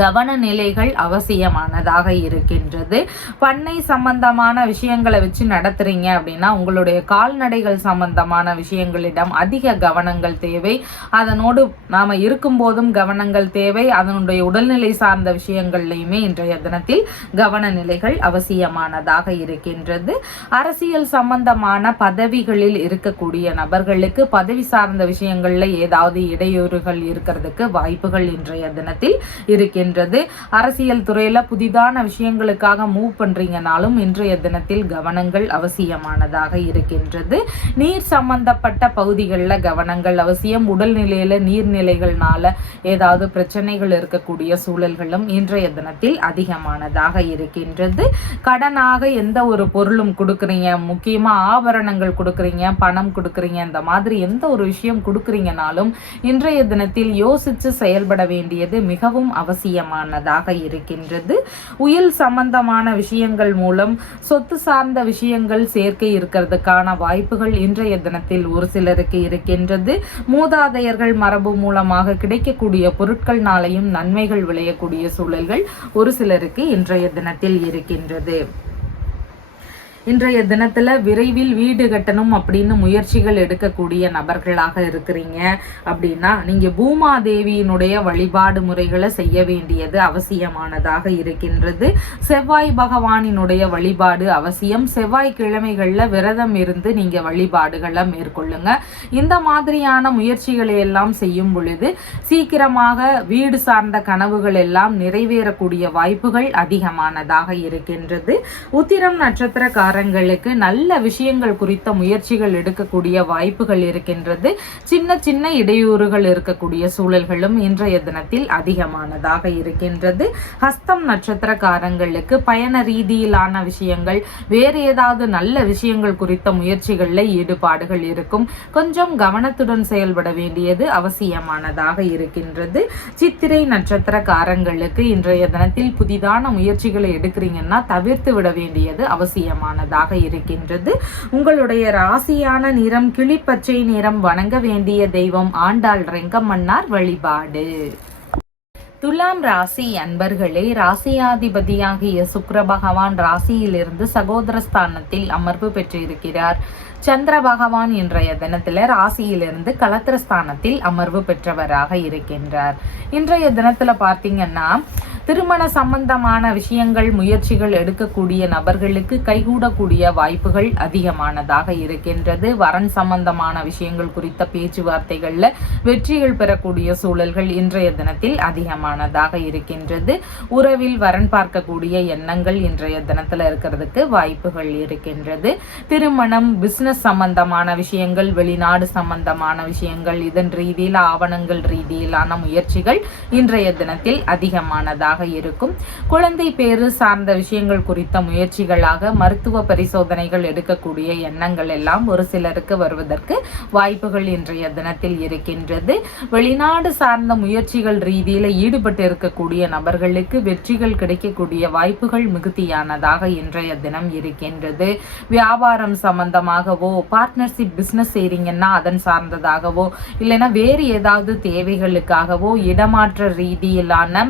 கவன நிலைகள் அவசியமானதாக இருக்கின்றது. பண்ணை சம்பந்தமான விஷயங்களை வச்சு நடத்துறீங்க அப்படின்னா உங்களுடைய கால்நடைகள் சம்பந்தமான விஷயங்களிடம் அதிக கவனங்கள் தேவை. அதனோடு நாம இருக்கும்போதும் கவனங்கள் தேவை. அதனுடைய உடல்நிலை சார்ந்த விஷயங்கள்லையுமே இன்றைய தினத்தில் கவன நிலைகள் அவசியமானதாக இருக்கின்றது. அரசியல் சம்பந்தமான பதவிகளில் இருக்கக்கூடிய நபர்களுக்கு பதவி சார்ந்த விஷயங்கள்ல ஏதாவது இடையூறுகள் இருக்கிறதுக்கு வாய்ப்புகள் இன்றைய தினத்தில் இருக்கின்றது. அரசியல் துறையில புதிதான விஷயங்களுக்காக மூவ் பண்றீங்கனாலும் இன்றைய தினத்தில் கவனங்கள் அவசியமானதாக இருக்கின்றது. நீர் சம்பந்தப்பட்ட பகுதிகளில் கவனங்கள் அவசியம். உடல்நிலையில நீர்நிலைகள்னால ஏதாவது பிரச்சனைகள் இருக்கக்கூடிய சூழல்களும் இன்றைய தினத்தில் அதிகமானதாக இருக்கின்றது. கடனாக எந்த ஒரு பொருளும் கொடுக்குறீங்க, முக்கியமா ஆபரணங்கள் கொடுக்குறீங்க, பணம் கொடுக்குறீங்க, இந்த மாதிரி எந்த ஒரு விஷயம் கொடுக்குறீங்கனாலும் இன்றைய தினத்தில் யோசிச்சு செயல்பட வேண்டியது மிகவும் அவசியமானதாக இருக்கின்றது. உயில் சம்பந்தமான விஷயங்கள் மூலம் சொத்து சார்ந்த விஷயங்கள் சேர்க்கை இருக்கிறதுக்கான வாய்ப்புகள் இன்றைய தினத்தில் ஒரு சிலருக்கு இருக்கின்றது. மூதாதையர்கள் மரபு மூலமாக கிடைக்கக்கூடிய பொருட்கள்னாலையும் நன்மைகள் விளையக்கூடிய சூழல்கள் ஒரு சிலருக்கு இன்றைய தினத்தில் இருக்கின்றது. இன்றைய தினத்துல விரைவில் வீடு கட்டணும் அப்படின்னு முயற்சிகள் எடுக்கக்கூடிய நபர்களாக இருக்கிறீங்க அப்படின்னா நீங்க பூமாதேவியினுடைய வழிபாடு முறைகளை செய்ய வேண்டியது அவசியமானதாக இருக்கின்றது. செவ்வாய் பகவானினுடைய வழிபாடு அவசியம். செவ்வாய்க்கிழமைகள்ல விரதம் இருந்து நீங்க வழிபாடுகளை மேற்கொள்ளுங்க. இந்த மாதிரியான முயற்சிகளை எல்லாம் செய்யும் பொழுது சீக்கிரமாக வீடு சார்ந்த கனவுகள் எல்லாம் நிறைவேறக்கூடிய வாய்ப்புகள் அதிகமானதாக இருக்கின்றது. உத்திரம் நட்சத்திர நல்ல விஷயங்கள் குறித்த முயற்சிகள் எடுக்கக்கூடிய வாய்ப்புகள் இருக்கின்றது. சின்ன சின்ன இடையூறுகள் இருக்கக்கூடிய சூழல்களும் இன்றைய தினத்தில் அதிகமானதாக இருக்கின்றது. ஹஸ்தம் நட்சத்திரக்காரங்களுக்கு பயண ரீதியிலான விஷயங்கள், வேறு ஏதாவது நல்ல விஷயங்கள் குறித்த முயற்சிகள்ல ஈடுபாடுகள் இருக்கும். கொஞ்சம் கவனத்துடன் செயல்பட வேண்டியது அவசியமானதாக இருக்கின்றது. சித்திரை நட்சத்திரக்காரங்களுக்கு இன்றைய தினத்தில் புதிதான முயற்சிகளை எடுக்கிறீங்கன்னா தவிர்த்து விட வேண்டியது அவசியமான இருக்கின்றது. உங்களுடைய ராசியான நிறம் கிளிப்பச்சை நிறம். வணங்க வேண்டிய தெய்வம் ஆண்டாள் ரெங்கமன்னார் வழிபாடு. துலாம் ராசி அன்பர்களே, ராசியாதிபதியாகிய சுக்கிர பகவான் ராசியிலிருந்து சகோதரஸ்தானத்தில் அமர்வு பெற்றிருக்கிறார். சந்திர பகவான் இன்றைய தினத்துல ராசியிலிருந்து கலத்திரஸ்தானத்தில் அமர்வு பெற்றவராக இருக்கின்றார். இன்றைய தினத்துல பார்த்தீங்கன்னா திருமண சம்பந்தமான விஷயங்கள் முயற்சிகள் எடுக்கக்கூடிய நபர்களுக்கு கைகூடக்கூடிய வாய்ப்புகள் அதிகமானதாக இருக்கின்றது. வரன் சம்பந்தமான விஷயங்கள் குறித்த பேச்சுவார்த்தைகள்ல வெற்றிகள் பெறக்கூடிய சூழல்கள் இன்றைய தினத்தில் அதிகமானதாக இருக்கின்றது. உறவில் வரன் பார்க்கக்கூடிய எண்ணங்கள் இன்றைய தினத்துல இருக்கிறதுக்கு வாய்ப்புகள் இருக்கின்றது. திருமணம், பிசினஸ் சம்பந்தமான விஷயங்கள், வெளிநாடு சம்பந்தமான விஷயங்கள், இதன் ரீதியில் ஆவணங்கள் ரீதியிலான முயற்சிகள் இன்றைய தினத்தில் அதிகமானதாக இருக்கும். குழந்தை பேறு சார்ந்த விஷயங்கள் குறித்த முயற்சிகளாக மருத்துவ பரிசோதனைகள் எடுக்கக்கூடிய எண்ணங்கள் எல்லாம் ஒரு சிலருக்கு வருவதற்கு வாய்ப்புகள் இன்றைய தினத்தில் இருக்கின்றது. வெளிநாடு சார்ந்த முயற்சிகள் ரீதியில ஈடுபட்டு இருக்கக்கூடிய நபர்களுக்கு வெற்றிகள் கிடைக்கக்கூடிய வாய்ப்புகள் மிகுதியானதாக இன்றைய தினம் இருக்கின்றது. வியாபாரம் சம்பந்தமாகவோ, பார்ட்னர்ஷிப் பிசினஸ் செய்றீங்கன்னா அதன் சார்ந்ததாகவோ, இல்லைன்னா வேறு ஏதாவது தேவைகளுக்காகவோ இடமாற்ற ரீதியிலான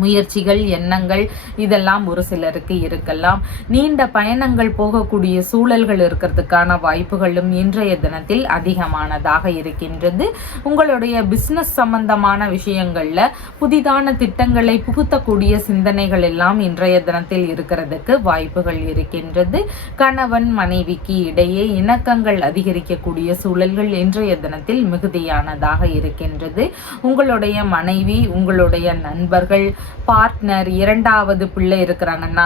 முயற்சிகள், எண்ணங்கள் இதெல்லாம் ஒரு சிலருக்கு இருக்கலாம். நீண்ட பயணங்கள் போகக்கூடிய சூழல்கள் இருக்கிறதுக்கான வாய்ப்புகளும் இன்றைய தினத்தில் அதிகமானதாக இருக்கின்றது. உங்களுடைய பிசினஸ் சம்பந்தமான விஷயங்கள்ல புதிதான திட்டங்களை புகுத்தக்கூடிய சிந்தனைகள் எல்லாம் இன்றைய தினத்தில் இருக்கிறதுக்கு வாய்ப்புகள் இருக்கின்றது. கணவன் மனைவிக்கு இடையே இணக்கங்கள் அதிகரிக்கக்கூடிய சூழல்கள் இன்றைய தினத்தில் மிகுதியானதாக இருக்கின்றது. உங்களுடைய மனைவி, உங்களுடைய நண்பர்கள், பார்ட்னர், இரண்டாவது பிள்ளை இருக்கிறாங்கன்னா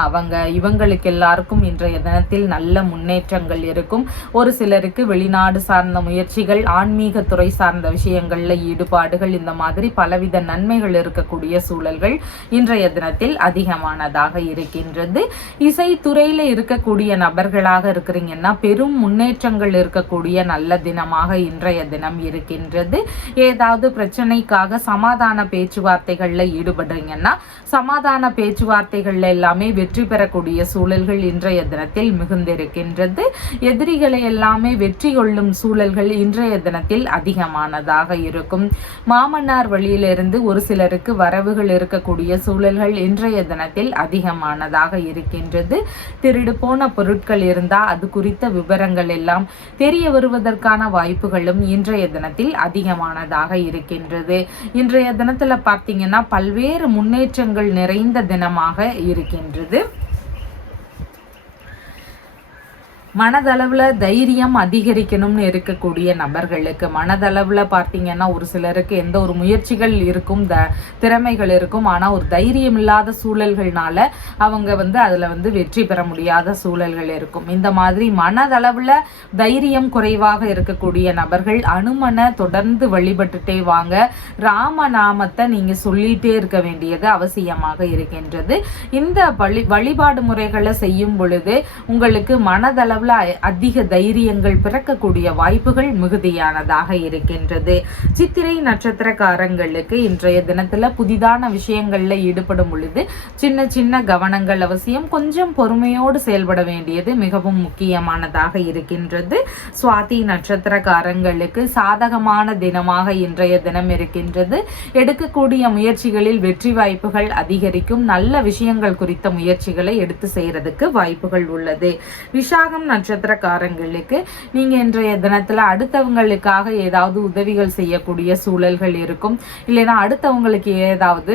இவங்களுக்கு எல்லாருக்கும் இன்றைய தினத்தில் நல்ல முன்னேற்றங்கள் இருக்கும். ஒரு சிலருக்கு வெளிநாடு சார்ந்த முயற்சிகள், ஆன்மீக துறை சார்ந்த விஷயங்கள்ல ஈடுபாடுகள், இந்த மாதிரி பலவித நன்மைகள் இருக்கக்கூடிய சூழல்கள் இன்றைய தினத்தில் அதிகமானதாக இருக்கின்றது. இசைத்துறையில இருக்கக்கூடிய நபர்களாக இருக்கிறீங்கன்னா பெரும் முன்னேற்றங்கள் இருக்கக்கூடிய நல்ல தினமாக இன்றைய தினம் இருக்கின்றது. ஏதாவது பிரச்சனைக்காக சமாதான பேச்சுவார்த்தைகள்ல ஈடுபடுறீங்கன்னா சமாதான பேச்சுவார்த்தைகள் எல்லாமே வெற்றி பெறக்கூடிய சூழல்கள் இன்றைய தினத்தில் மிகுந்திருக்கின்றது. எதிரிகளை எல்லாமே வெற்றி கொள்ளும் சூழல்கள் இன்றைய தினத்தில் அதிகமானதாக இருக்கும். மாமனார் வழியிலிருந்து ஒரு சிலருக்கு வரவுகள் இருக்கக்கூடிய சூழல்கள் இன்றைய தினத்தில் அதிகமானதாக இருக்கின்றது. திருடு போன பொருட்கள் இருந்தா அது குறித்த விவரங்கள் எல்லாம் தெரிய வருவதற்கான வாய்ப்புகளும் இன்றைய தினத்தில் அதிகமானதாக இருக்கின்றது. இன்றைய தினத்துல பார்த்தீங்கன்னா பல்வேறு முன்னேற்றங்கள் நிறைந்த தினமாக இருக்கின்றது. மனதளவில் தைரியம் அதிகரிக்கணும்னு இருக்கக்கூடிய நபர்களுக்கு மனதளவில் பார்த்தீங்கன்னா ஒரு சிலருக்கு எந்த ஒரு முயற்சிகள் இருக்கும், திறமைகள் இருக்கும், ஆனால் ஒரு தைரியம் இல்லாத சூழல்கள்னால அவங்க அதில் வெற்றி பெற முடியாத சூழல்கள் இருக்கும். இந்த மாதிரி மனதளவில் தைரியம் குறைவாக இருக்கக்கூடிய நபர்கள் அனுமனை தொடர்ந்து வழிபட்டுட்டே வாங்க. ராமநாமத்தை நீங்கள் சொல்லிகிட்டே இருக்க வேண்டியது அவசியமாக இருக்கின்றது. இந்த வழிபாடு முறைகளை செய்யும் பொழுது உங்களுக்கு மனதளவு அதிக தைரியங்கள் பிறக்கக்கூடிய வாய்ப்புகள் மிகுதியானதாக இருக்கின்றது. சித்திரை நட்சத்திரக்காரங்களுக்கு இன்றைய தினத்துல புதிதான விஷயங்கள்ல ஈடுபடும் பொழுது சின்ன சின்ன கவனங்கள் அவசியம். கொஞ்சம் பொறுமையோடு செயல்பட வேண்டியது மிகவும் முக்கியமானதாக இருக்கின்றது. சுவாதி நட்சத்திரக்காரங்களுக்கு சாதகமான தினமாக இன்றைய தினம் இருக்கின்றது. எடுக்கக்கூடிய முயற்சிகளில் வெற்றி வாய்ப்புகள் அதிகரிக்கும். நல்ல விஷயங்கள் குறித்த முயற்சிகளை எடுத்து செய்யறதுக்கு வாய்ப்புகள் உள்ளது. விசாகம் நட்சத்திரக்காரங்களுக்கு நீங்க இன்றைய தினத்துல அடுத்தவங்களுக்காக ஏதாவது உதவிகள் செய்யக்கூடிய சூழல்கள் இருக்கும். இல்லைன்னா அடுத்தவங்களுக்கு ஏதாவது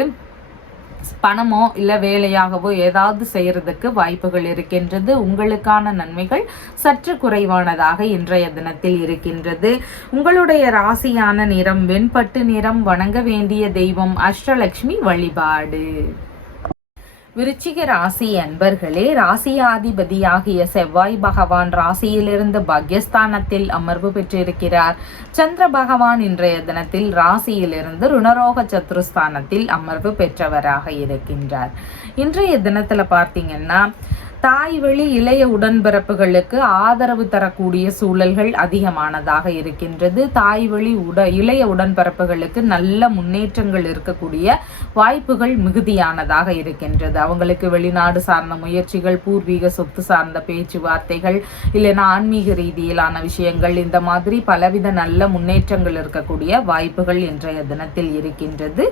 பணமோ இல்ல வேலையாகவோ ஏதாவது செய்யறதுக்கு வாய்ப்புகள் இருக்கின்றது. உங்களுக்கான நன்மைகள் சற்று குறைவானதாக இன்றைய தினத்தில் இருக்கின்றது. உங்களுடைய ராசியான நிறம் வெண்பட்டு நிறம். வணங்க வேண்டிய தெய்வம் அஷ்டலட்சுமி வழிபாடு. விருச்சிக ராசி அன்பர்களே, ராசியாதிபதியாகிய செவ்வாய் பகவான் ராசியிலிருந்து பாக்யஸ்தானத்தில் அமர்வு பெற்றிருக்கிறார். சந்திர பகவான் இன்றைய தினத்தில் ராசியிலிருந்து ருணரோக சத்துருஸ்தானத்தில் அமர்வு பெற்றவராக இருக்கின்றார். இன்றைய தினத்துல பார்த்தீங்கன்னா தாய் வழி இளைய உடன்பிறப்புகளுக்கு ஆதரவு தரக்கூடிய சூழல்கள் அதிகமானதாக இருக்கின்றது. தாய் வழி இளைய உடன்பிறப்புகளுக்கு நல்ல முன்னேற்றங்கள் இருக்கக்கூடிய வாய்ப்புகள் மிகுதியானதாக இருக்கின்றது. அவங்களுக்கு வெளிநாடு சார்ந்த முயற்சிகள், பூர்வீக சொத்து சார்ந்த பேச்சுவார்த்தைகள், இல்லைன்னா ஆன்மீக ரீதியிலான விஷயங்கள், இந்த மாதிரி பலவித நல்ல முன்னேற்றங்கள் இருக்கக்கூடிய வாய்ப்புகள் இன்றைய தினத்தில் இருக்கின்றது.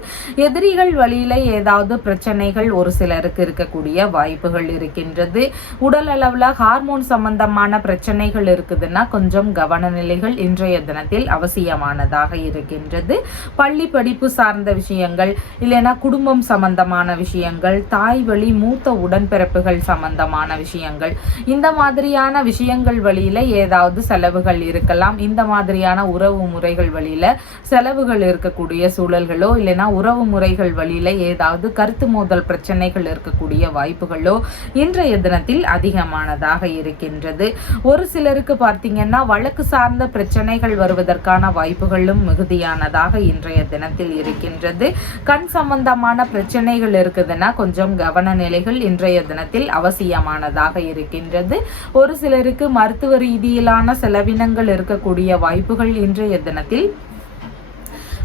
எதிரிகள் வழியில ஏதாவது பிரச்சனைகள் ஒரு சிலருக்கு இருக்கக்கூடிய வாய்ப்புகள் இருக்கின்றது. உடல் அளவில் ஹார்மோன் சம்பந்தமான பிரச்சனைகள் இருக்குதுன்னா கொஞ்சம் கவனநிலைகள் இன்றைய தினத்தில் அவசியமானதாக இருக்கின்றது. பள்ளி படிப்பு சார்ந்த விஷயங்கள், இல்லைன்னா குடும்பம் சம்பந்தமான விஷயங்கள், தாய் வழி மூத்த உடன்பிறப்புகள் சம்பந்தமான விஷயங்கள், இந்த மாதிரியான விஷயங்கள் வழியில ஏதாவது செலவுகள் இருக்கலாம். இந்த மாதிரியான உறவு முறைகள் வழியில செலவுகள் இருக்கக்கூடிய சூழல்களோ, இல்லைன்னா உறவு முறைகள் வழியில ஏதாவது கருத்து மோதல் பிரச்சனைகள் இருக்கக்கூடிய வாய்ப்புகளோ இன்றைய தினத்தில் அதிகமானதாக இருக்கின்றது. ஒரு சிலருக்கு பார்த்தீங்கன்னா வழக்கு சார்ந்த பிரச்சனைகள் வருவதற்கான வாய்ப்புகளும் மிகுதியானதாக இன்றைய தினத்தில் இருக்கின்றது. கண் சம்பந்தமான பிரச்சனைகள் இருக்குதுன்னா கொஞ்சம் கவன நிலைகள் இன்றைய தினத்தில் அவசியமானதாக இருக்கின்றது. ஒரு சிலருக்கு மருத்துவ ரீதியிலான செலவினங்கள் இருக்கக்கூடிய வாய்ப்புகள் இன்றைய தினத்தில்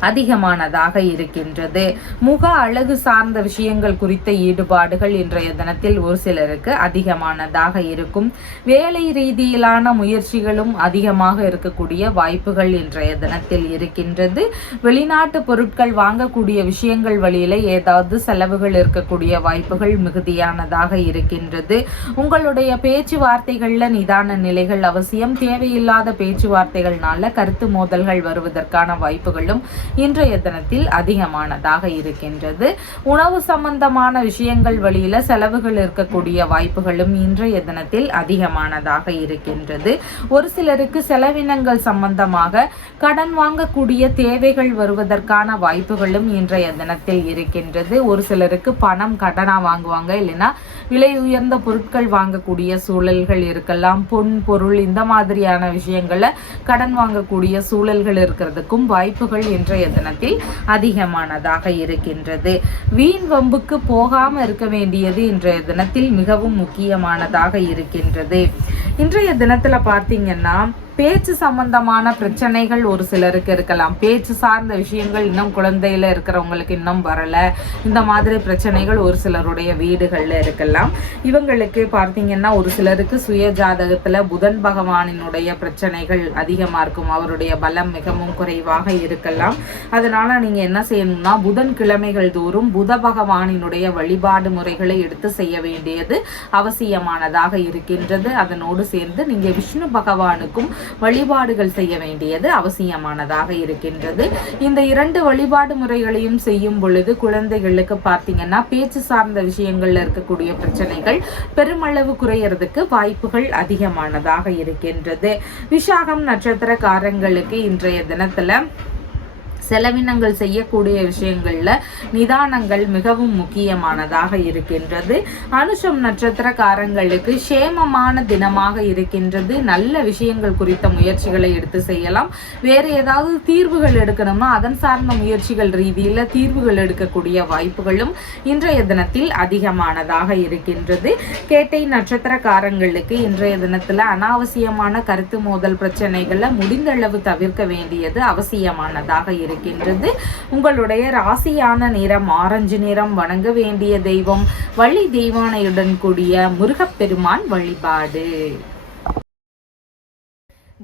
அதிகமானதாக இருக்கின்றது. முக அழகு சார்ந்த விஷயங்கள் குறித்த ஈடுபாடுகள் இன்றைய தினத்தில் ஒரு சிலருக்கு அதிகமானதாக இருக்கும். வேலை ரீதியிலான முயற்சிகளும் அதிகமாக இருக்கக்கூடிய வாய்ப்புகள் இன்றைய தினத்தில் இருக்கின்றது. வெளிநாட்டு பொருட்கள் வாங்கக்கூடிய விஷயங்கள் வழியில ஏதாவது செலவுகள் இருக்கக்கூடிய வாய்ப்புகள் மிகுதியானதாக இருக்கின்றது. உங்களுடைய பேச்சுவார்த்தைகள்ல நிதான நிலைகள் அவசியம். தேவையில்லாத பேச்சுவார்த்தைகள்னால கருத்து மோதல்கள் வருவதற்கான வாய்ப்புகளும் இன்றைய தினத்தில் அதிகமானதாக இருக்கின்றது. உணவு சம்பந்தமான விஷயங்கள் வழியில செலவுகள் இருக்கக்கூடிய வாய்ப்புகளும் இன்றைய தினத்தில் அதிகமானதாக இருக்கின்றது. ஒரு சிலருக்கு செலவினங்கள் சம்பந்தமாக கடன் வாங்கக்கூடிய தேவைகள் வருவதற்கான வாய்ப்புகளும் இன்றைய தினத்தில் இருக்கின்றது. ஒரு சிலருக்கு பணம் கடனா வாங்குவாங்க, இல்லைன்னா விலை உயர்ந்த பொருட்கள் வாங்கக்கூடிய சூழல்கள் இருக்கலாம். பொன் பொருள் இந்த மாதிரியான விஷயங்களை கடன் வாங்கக்கூடிய சூழல்கள் இருக்கிறதுக்கும் வாய்ப்புகள் இன்றைய தினத்தில் அதிகமானதாக இருக்கின்றது. வீண் வம்புக்கு போகாம இருக்க வேண்டியது இன்றைய தினத்தில் மிகவும் முக்கியமானதாக இருக்கின்றது. இன்றைய தினத்துல பார்த்தீங்கன்னா பேச்சு சம்பந்தமான பிரச்சனைகள் ஒரு சிலருக்கு இருக்கலாம். பேச்சு சார்ந்த விஷயங்கள் இன்னும் குழந்தையில இருக்கிறவங்களுக்கு இன்னும் வரல. இந்த மாதிரி பிரச்சனைகள் ஒரு சிலருடைய வீடுகள்ல இருக்கலாம். இவங்களுக்கு பார்த்தீங்கன்னா ஒரு சிலருக்கு சுய ஜாதகத்துல புதன் பகவானினுடைய பிரச்சனைகள் அதிகமா இருக்கும். அவருடைய பலம் மிகவும் குறைவாக இருக்கலாம். அதனால நீங்க என்ன செய்யணும்னா புதன் கிழமைகள் தோறும் புத பகவானினுடைய வழிபாடு முறைகளை எடுத்து செய்ய வேண்டியது அவசியமானதாக இருக்கின்றது. அதனோடு சேர்ந்து நீங்க விஷ்ணு பகவானுக்கும் வழிபாடுகள் செய்ய வேண்டியது அவசியமானதாக இருக்கின்றது. இந்த 2 வழிபாடு முறைகளையும் செய்யும் பொழுது குழந்தைகளுக்கு பார்த்தீங்கன்னா பேச்சு சார்ந்த விஷயங்கள்ல இருக்கக்கூடிய பிரச்சனைகள் பெருமளவு குறையறதுக்கு வாய்ப்புகள் அதிகமானதாக இருக்கின்றது. விசாகம் நட்சத்திரக்காரங்களுக்கு இன்றைய தினத்துல செலவினங்கள் செய்யக்கூடிய விஷயங்கள்ல நிதானங்கள் மிகவும் முக்கியமானதாக இருக்கின்றது. அனுஷம் நட்சத்திரக்காரங்களுக்கு சேமமான தினமாக இருக்கின்றது. நல்ல விஷயங்கள் குறித்த முயற்சிகளை எடுத்து செய்யலாம். வேறு ஏதாவது தீர்வுகள் எடுக்கணும்னா அதன் சார்ந்த முயற்சிகள் ரீதியில தீர்வுகள் எடுக்கக்கூடிய வாய்ப்புகளும் இன்றைய தினத்தில் அதிகமானதாக இருக்கின்றது. கேட்டை நட்சத்திரக்காரங்களுக்கு இன்றைய தினத்துல அனாவசியமான கருத்து மோதல் பிரச்சனைகளை முடிந்த அளவு தவிர்க்க வேண்டியது அவசியமானதாக இருக்கின்றது. உங்களுடைய ராசியான நிறம் ஆரஞ்சு நிறம். வணங்க வேண்டிய தெய்வம் வள்ளி தெய்வானையுடன் கூடிய முருகப்பெருமான் வழிபாடு.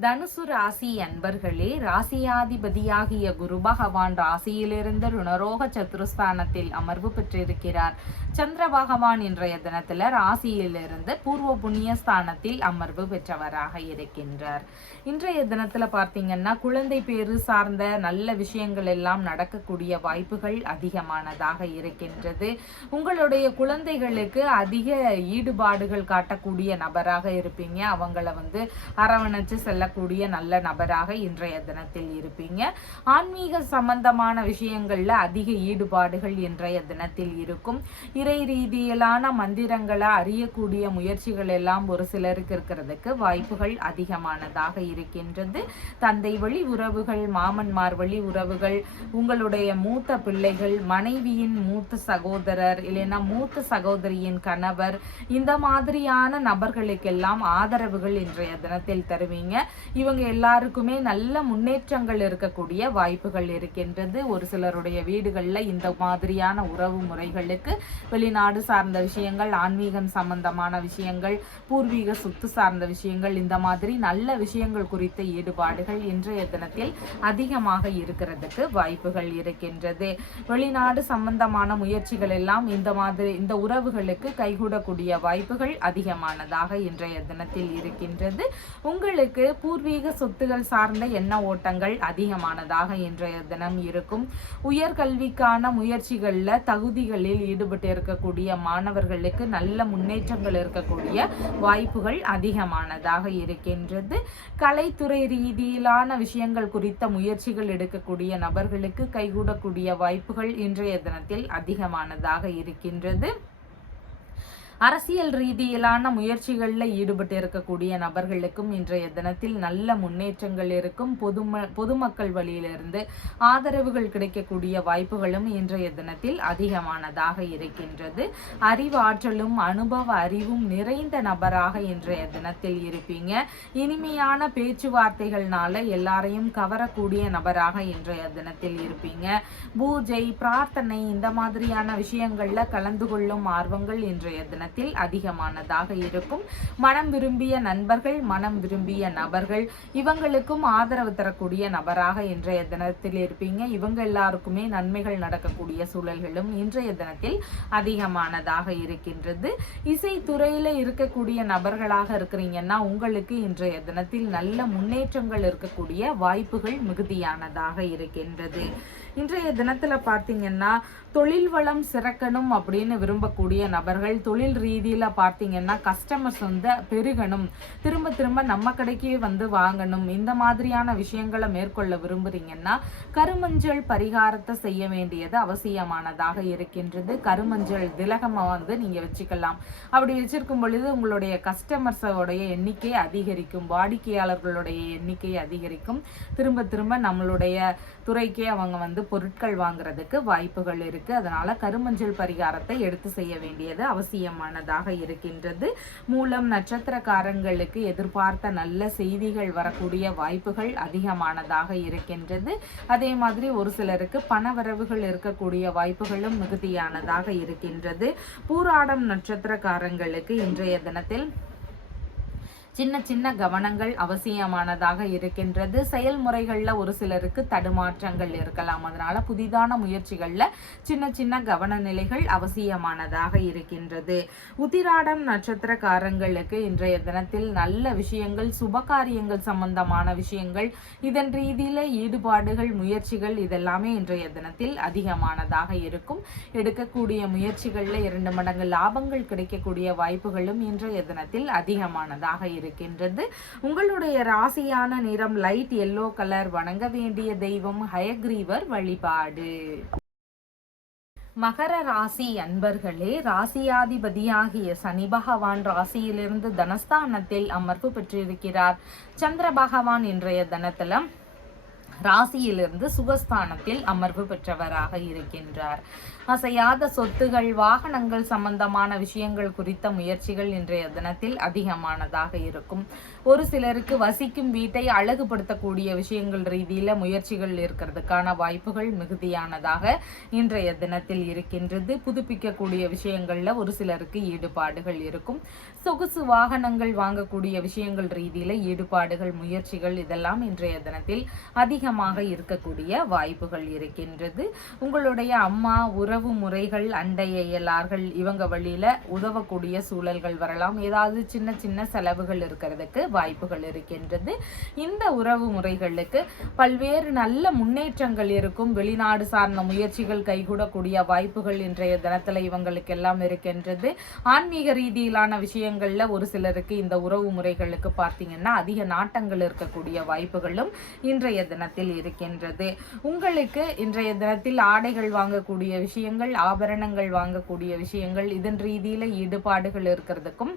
தனுசு ராசி அன்பர்களே, ராசியாதிபதியாகிய குரு பகவான் ராசியிலிருந்து ருணரோக சத்துருஸ்தானத்தில் அமர்வு பெற்றிருக்கிறார். சந்திர பகவான் இன்றைய தினத்துல ராசியிலிருந்து பூர்வ புண்ணிய ஸ்தானத்தில் அமர்வு பெற்றவராக இருக்கின்றார். இன்றைய தினத்துல பார்த்தீங்கன்னா குழந்தை பேரு சார்ந்த நல்ல விஷயங்கள் எல்லாம் நடக்கக்கூடிய வாய்ப்புகள் அதிகமானதாக இருக்கின்றது. உங்களுடைய குழந்தைகளுக்கு அதிக ஈடுபாடுகள் காட்டக்கூடிய நபராக இருப்பீங்க. அவங்கள அரவணைச்சு செல்லக்கூடிய நல்ல நபராக இன்றைய தினத்தில் இருப்பீங்க. ஆன்மீக சம்பந்தமான விஷயங்கள்ல அதிக ஈடுபாடுகள் இன்றைய தினத்தில் இருக்கும். இறை ரீதியிலான மந்திரங்களை அறியக்கூடிய முயற்சிகள் எல்லாம் ஒரு சிலருக்கு இருக்கிறதுக்கு வாய்ப்புகள் அதிகமானதாக இருக்கின்றது. தந்தை வழி உறவுகள், மாமன்மார் வழி உறவுகள், உங்களுடைய மூத்த பிள்ளைகள், மனைவியின் மூத்த சகோதரர், இல்லைன்னா மூத்த சகோதரியின் கணவர், இந்த மாதிரியான நபர்களுக்கெல்லாம் ஆதரவுகள் இன்றைய தினத்தில் தருவீங்க. இவங்க எல்லாருக்குமே நல்ல முன்னேற்றங்கள் இருக்கக்கூடிய வாய்ப்புகள் இருக்கின்றது. ஒரு சிலருடைய வீடுகளில் இந்த மாதிரியான உறவு முறைகளுக்கு வெளிநாடு சார்ந்த விஷயங்கள், ஆன்மீகம் சம்பந்தமான விஷயங்கள், பூர்வீக சொத்து சார்ந்த விஷயங்கள், இந்த மாதிரி நல்ல விஷயங்கள் குறித்த ஈடுபாடுகள் இன்றைய தினத்தில் அதிகமாக இருக்கிறதுக்கு வாய்ப்புகள் இருக்கின்றது. வெளிநாடு சம்பந்தமான முயற்சிகள் எல்லாம் இந்த உறவுகளுக்கு கைகூடக்கூடிய வாய்ப்புகள் அதிகமானதாக இன்றைய தினத்தில் இருக்கின்றது. உங்களுக்கு பூர்வீக சொத்துகள் சார்ந்த எண்ண ஓட்டங்கள் அதிகமானதாக இன்றைய தினம் இருக்கும். உயர்கல்விக்கான முயற்சிகளில் தகுதிகளில் ஈடுபட்டு இருக்கக்கூடிய மாணவர்களுக்கு நல்ல முன்னேற்றங்கள் இருக்கக்கூடிய வாய்ப்புகள் அதிகமானதாக இருக்கின்றது. கலைத்துறை ரீதியிலான விஷயங்கள் குறித்த முயற்சிகள் எடுக்கக்கூடிய நபர்களுக்கு கைகூடக்கூடிய வாய்ப்புகள் இன்றைய தினத்தில் அதிகமானதாக இருக்கின்றது. அரசியல் ரீதியிலான முயற்சிகளில் ஈடுபட்டு இருக்கக்கூடிய நபர்களுக்கும் இன்றைய தினத்தில் நல்ல முன்னேற்றங்கள் இருக்கும். பொதுமக்கள் வழியிலிருந்து ஆதரவுகள் கிடைக்கக்கூடிய வாய்ப்புகளும் இன்றைய தினத்தில் அதிகமானதாக இருக்கின்றது. அறிவாற்றலும் அனுபவ அறிவும் நிறைந்த நபராக இன்றைய தினத்தில் இருப்பீங்க. இனிமையான பேச்சுவார்த்தைகள்னால எல்லாரையும் கவரக்கூடிய நபராக இன்றைய தினத்தில் இருப்பீங்க. பூஜை, பிரார்த்தனை இந்த மாதிரியான விஷயங்கள்ல கலந்து கொள்ளும் ஆர்வங்கள் இன்றைய தினத்தில் அதிகமானதாக இருக்கும். மனம் விரும்பிய நண்பர்கள், மனம் விரும்பிய நபர்கள், இவங்களுக்கும் ஆதரவு தரக்கூடிய நபராக இன்றைய தினத்தில் இருப்பீங்க. இவங்க எல்லாருக்குமே நன்மைகள் நடக்கக்கூடிய சூழல்களும் இன்றைய தினத்தில் அதிகமானதாக இருக்கின்றது. இசைத்துறையில இருக்கக்கூடிய நபர்களாக இருக்கிறீங்கன்னா உங்களுக்கு இன்றைய தினத்தில் நல்ல முன்னேற்றங்கள் இருக்கக்கூடிய வாய்ப்புகள் மிகுதியானதாக இருக்கின்றது. இன்றைய தினத்துல பார்த்தீங்கன்னா தொழில் வளம் சிறக்கணும் அப்படின்னு விரும்பக்கூடிய நபர்கள், தொழில் ரீதியில பார்த்தீங்கன்னா கஸ்டமர்ஸ் பெருகணும், திரும்ப திரும்ப நம்ம கடைக்கு வாங்கணும், இந்த மாதிரியான விஷயங்களை மேற்கொள்ள விரும்புறீங்கன்னா கருமஞ்சள் பரிகாரத்தை செய்ய வேண்டியது அவசியமானதாக இருக்கின்றது. கருமஞ்சள் திலகமா நீங்க வச்சுக்கலாம். அப்படி வச்சிருக்கும் பொழுது உங்களுடைய கஸ்டமர்ஸோடைய எண்ணிக்கை அதிகரிக்கும், வாடிக்கையாளர்களுடைய எண்ணிக்கை அதிகரிக்கும். திரும்ப திரும்ப நம்மளுடைய துறைக்கே அவங்க பொருட்கள் வாங்குறதுக்கு வாய்ப்புகள் இருக்கு. அதனால கருமஞ்சள் பரிகாரத்தை எடுத்து செய்ய வேண்டியது அவசியமானதாக இருக்கின்றது. மூலம் நட்சத்திரக்காரங்களுக்கு எதிர்பார்த்த நல்ல செய்திகள் வரக்கூடிய வாய்ப்புகள் அதிகமானதாக இருக்கின்றது. அதே மாதிரி ஒரு சிலருக்கு பணவரவுகள் இருக்கக்கூடிய வாய்ப்புகளும் மிகுதியானதாக இருக்கின்றது. பூராடம் நட்சத்திரக்காரங்களுக்கு இன்றைய தினத்தில் சின்ன சின்ன கவனங்கள் அவசியமானதாக இருக்கின்றது. செயல்முறைகளில் ஒரு சிலருக்கு தடுமாற்றங்கள் இருக்கலாம். அதனால புதிதான முயற்சிகளில் சின்ன சின்ன கவன நிலைகள் அவசியமானதாக இருக்கின்றது. உத்திராடம் நட்சத்திரக்காரங்களுக்கு இன்றைய தினத்தில் நல்ல விஷயங்கள், சுபகாரியங்கள் சம்பந்தமான விஷயங்கள், இதன் ரீதியில ஈடுபாடுகள், முயற்சிகள் இதெல்லாமே இன்றைய தினத்தில் அதிகமானதாக இருக்கும். எடுக்கக்கூடிய முயற்சிகளில் 2 மடங்கு லாபங்கள் கிடைக்கக்கூடிய வாய்ப்புகளும் இன்றைய தினத்தில் அதிகமானதாக இருக்கின்றது. உங்களுடைய ராசியான நிறம் லைட் எல்லோ கலர். வணங்க வேண்டிய தெய்வம் ஹயக்ரீவர் வழிபாடு. மகர ராசி அன்பர்களே, ராசியாதிபதியாகிய சனி பகவான் ராசியிலிருந்து தனஸ்தானத்தில் அமர்வு பெற்றிருக்கிறார். சந்திர பகவான் இன்றைய தினத்துல ராசியிலிருந்து சுகஸ்தானத்தில் அமர்வு பெற்றவராக இருக்கின்றார். அசையாத சொத்துகள், வாகனங்கள் சம்பந்தமான விஷயங்கள் குறித்த முயற்சிகள் இன்றைய தினத்தில் அதிகமானதாக இருக்கும். ஒரு சிலருக்கு வசிக்கும் வீட்டை அழகுபடுத்தக்கூடிய விஷயங்கள் ரீதியில முயற்சிகள் இருக்கிறதுக்கான வாய்ப்புகள் மிகுதியானதாக இன்றைய தினத்தில் இருக்கின்றது. புதுப்பிக்கக்கூடிய விஷயங்கள்ல ஒரு சிலருக்கு ஈடுபாடுகள் இருக்கும். சொகுசு வாகனங்கள் வாங்கக்கூடிய விஷயங்கள் ரீதியில ஈடுபாடுகள், முயற்சிகள் இதெல்லாம் இன்றைய தினத்தில் அதிகமாக இருக்கக்கூடிய வாய்ப்புகள் இருக்கின்றது. உங்களுடைய அம்மா, உறவு முறைகள், அண்டையலார்கள் இவங்க வழியில உதவக்கூடிய சூழல்கள் வரலாம். ஏதாவது சின்ன சின்ன செலவுகள் இருக்கிறதுக்கு வாய்ப்புகள் இருக்கின்றது. இந்த உறவு முறைகளுக்கு பல்வேறு நல்ல முன்னேற்றங்கள் இருக்கும். வெளிநாடு சார்ந்த முயற்சிகள் கைகூடக்கூடிய வாய்ப்புகள் இன்றைய தினத்துல இவங்களுக்கு எல்லாம் இருக்கின்றது. ஆன்மீக ரீதியிலான விஷயங்கள்ல ஒரு சிலருக்கு இந்த உறவு முறைகளுக்கு பார்த்தீங்கன்னா அதிக நாட்டங்கள் இருக்கக்கூடிய வாய்ப்புகளும் இன்றைய தினத்தில் இருக்கின்றது. உங்களுக்கு இன்றைய தினத்தில் ஆடைகள் வாங்கக்கூடிய விஷயங்கள், ஆபரணங்கள் வாங்கக்கூடிய விஷயங்கள், இதன் ரீதியில ஈடுபாடுகள் இருக்கிறதுக்கும்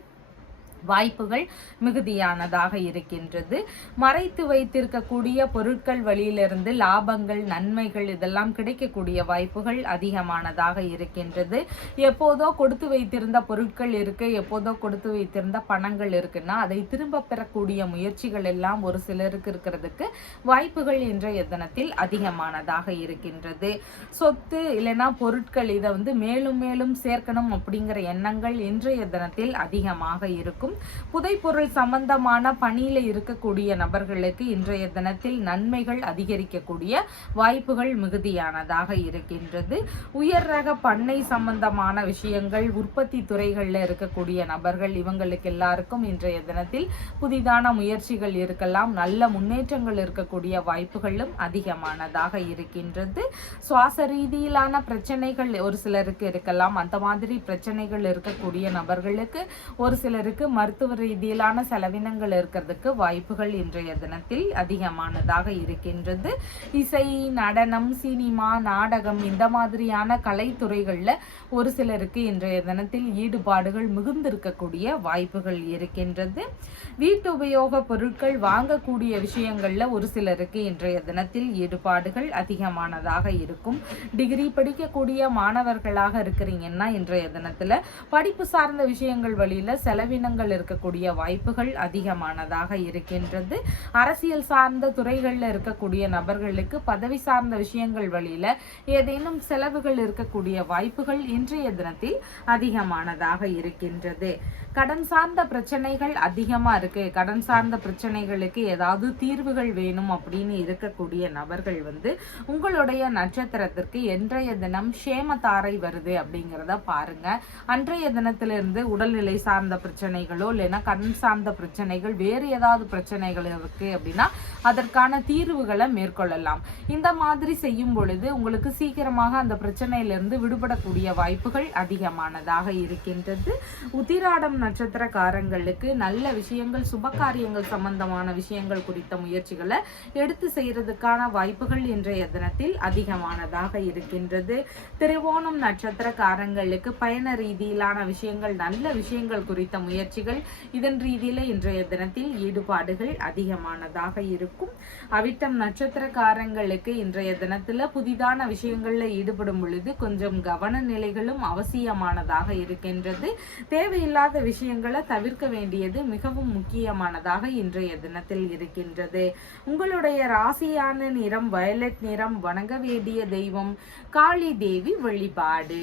வாய்ப்புகள் மிகுதியானதாக இருக்கின்றது. மறைத்து வைத்திருக்கக்கூடிய பொருட்கள் வழியிலிருந்து லாபங்கள், நன்மைகள் இதெல்லாம் கிடைக்கக்கூடிய வாய்ப்புகள் அதிகமானதாக இருக்கின்றது. எப்போதோ கொடுத்து வைத்திருந்த பொருட்கள் இருக்கு, எப்போதோ கொடுத்து வைத்திருந்த பணங்கள் இருக்குன்னா அதை திரும்ப பெறக்கூடிய முயற்சிகள் எல்லாம் ஒரு சிலருக்கு இருக்கிறதுக்கு வாய்ப்புகள் இன்றைய தினத்தில் அதிகமானதாக இருக்கின்றது. சொத்து இல்லைன்னா பொருட்கள் இதை மேலும் மேலும் சேர்க்கணும் அப்படிங்கிற எண்ணங்கள் இன்றைய தினத்தில் அதிகமாக இருக்கும். புதைப்பொருள் சம்பந்தமான பணியில இருக்கக்கூடிய நபர்களுக்கு இன்றைய தினத்தில் நன்மைகள் அதிகரிக்கக்கூடிய வாய்ப்புகள் மிகுதியானதாக இருக்கின்றது. உயர் ரக பண்ணை சம்பந்தமான விஷயங்கள், உற்பத்தி துறைகளில் இருக்கக்கூடிய நபர்கள் இவங்களுக்கு எல்லாருக்கும் இன்றைய தினத்தில் புதிதான முயற்சிகள் இருக்கலாம். நல்ல முன்னேற்றங்கள் இருக்கக்கூடிய வாய்ப்புகளும் அதிகமானதாக இருக்கின்றது. சுவாச ரீதியிலான பிரச்சனைகள் ஒரு சிலருக்கு இருக்கலாம். அந்த மாதிரி பிரச்சனைகள் இருக்கக்கூடிய நபர்களுக்கு ஒரு சிலருக்கு மருத்துவ ரீதியிலான செலவினங்கள் இருக்கிறதுக்கு வாய்ப்புகள் இன்றைய தினத்தில் அதிகமானதாக இருக்கின்றது. இசை, நடனம், சினிமா, நாடகம் இந்த மாதிரியான கலைத்துறைகளில் ஒரு சிலருக்கு இன்றைய தினத்தில் ஈடுபாடுகள் மிகுந்திருக்கக்கூடிய வாய்ப்புகள் இருக்கின்றது. வீட்டு உபயோக பொருட்கள் வாங்கக்கூடிய விஷயங்கள்ல ஒரு சிலருக்கு இன்றைய தினத்தில் ஈடுபாடுகள் அதிகமானதாக இருக்கும். டிகிரி படிக்கக்கூடிய மாணவர்களாக இருக்கிறீங்கன்னா இன்றைய தினத்துல படிப்பு சார்ந்த விஷயங்கள் வழியில செலவினங்கள் இருக்கக்கூடிய வாய்ப்புகள் அதிகமானதாக இருக்கின்றது. அரசியல் சார்ந்த துறைகளில் இருக்கக்கூடிய நபர்களுக்கு பதவி சார்ந்த விஷயங்கள் வழியில ஏதேனும் செலவுகள் இருக்கக்கூடிய வாய்ப்புகள் இன்றைய தினத்தில் அதிகமானதாக இருக்கின்றது. கடன் சார்ந்த பிரச்சனைகள் அதிகமா இருக்கு, கடன் சார்ந்த பிரச்சனைகளுக்கு ஏதாவது தீர்வுகள் வேணும் அப்படின்னு இருக்கக்கூடிய நபர்கள் உங்களுடைய நட்சத்திரத்திற்கு இன்றைய தினம் சேமத்தாரை வருது அப்படிங்கிறத பாருங்க. அன்றைய தினத்திலிருந்து உடல்நிலை சார்ந்த பிரச்சனைகளோ இல்லைன்னா கடன் சார்ந்த பிரச்சனைகள் வேறு ஏதாவது பிரச்சனைகள் இருக்கு அப்படின்னா அதற்கான தீர்வுகளை மேற்கொள்ளலாம். இந்த மாதிரி செய்யும் பொழுது உங்களுக்கு சீக்கிரமாக அந்த பிரச்சனையிலிருந்து விடுபடக்கூடிய வாய்ப்புகள் அதிகமானதாக இருக்கின்றது. உத்திராடம் நட்சத்திரக்காரங்களுக்கு நல்ல விஷயங்கள், சுபகாரியங்கள் சம்பந்தமான விஷயங்கள் குறித்த முயற்சிகளை எடுத்து செய்யறதுக்கான வாய்ப்புகள் இன்றைய தினத்தில் அதிகமானதாக இருக்கின்றது. திருவோணம் நட்சத்திரக்காரங்களுக்கு பயண ரீதியிலான விஷயங்கள், நல்ல விஷயங்கள் குறித்த முயற்சிகள், இதன் ரீதியில இன்றைய தினத்தில் ஈடுபாடுகள் அதிகமானதாக இருக்கும். அவிட்டம் நட்சத்திரக்காரங்களுக்கு இன்றைய தினத்துல புதிதான விஷயங்கள்ல ஈடுபடும் பொழுது கொஞ்சம் கவன நிலைகளும் அவசியமானதாக இருக்கின்றது. தேவையில்லாத விஷயங்களை தவிர்க்க வேண்டியது மிகவும் முக்கியமானதாக இன்றைய தினத்தில் இருக்கின்றது. உங்களுடைய ராசியான நிறம் வயலட் நிறம். வணங்க வேண்டிய தெய்வம் காளி தேவி வழிபாடு.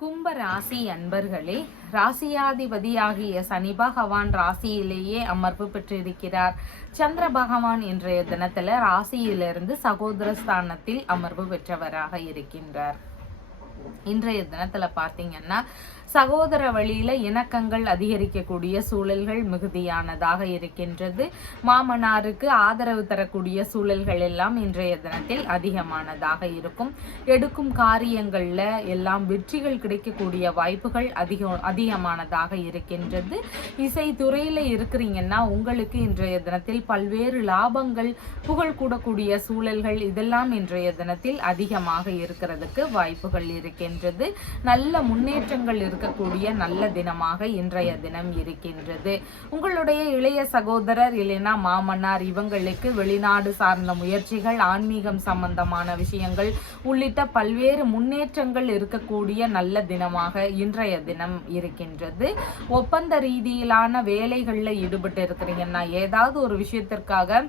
கும்ப ராசி அன்பர்களே, ராசியாதிபதியாகிய சனி பகவான் ராசியிலேயே அமர்வு பெற்றிருக்கிறார். சந்திர பகவான் இன்றைய தினத்துல ராசியிலிருந்து சகோதர ஸ்தானத்தில் அமர்வு பெற்றவராக இருக்கின்றார். இன்றைய தினத்துல பாத்தீங்கன்னா சகோதர வழியில இணக்கங்கள் அதிகரிக்கக்கூடிய சூழல்கள் மிகுதியானதாக இருக்கின்றது. மாமனாருக்கு ஆதரவு தரக்கூடிய சூழல்கள் எல்லாம் இன்றைய தினத்தில் அதிகமானதாக இருக்கும். எடுக்கும் காரியங்கள்ல எல்லாம் வெற்றிகள் கிடைக்கக்கூடிய வாய்ப்புகள் அதிகமானதாக இருக்கின்றது. இசை துறையில இருக்கிறீங்கன்னா உங்களுக்கு இன்றைய தினத்தில் பல்வேறு லாபங்கள், புகழ் கூடக்கூடிய சூழல்கள் இதெல்லாம் இன்றைய தினத்தில் அதிகமாக இருக்கிறதுக்கு வாய்ப்புகள் இருக்கின்றது. நல்ல முன்னேற்றங்கள் இருக்கக்கூடிய நல்ல தினமாக இன்றைய தினம் இருக்கின்றது. உங்களுடைய இளைய சகோதரர் இல்லைன்னா மாமன்னார் இவங்களுக்கு வெளிநாடு சார்ந்த முயற்சிகள், ஆன்மீகம் சம்பந்தமான விஷயங்கள் உள்ளிட்ட பல்வேறு முன்னேற்றங்கள் இருக்கக்கூடிய நல்ல தினமாக இன்றைய தினம் இருக்கின்றது. ஒப்பந்த ரீதியிலான வேலைகளில் ஈடுபட்டு இருக்கிறீங்கன்னா, ஏதாவது ஒரு விஷயத்திற்காக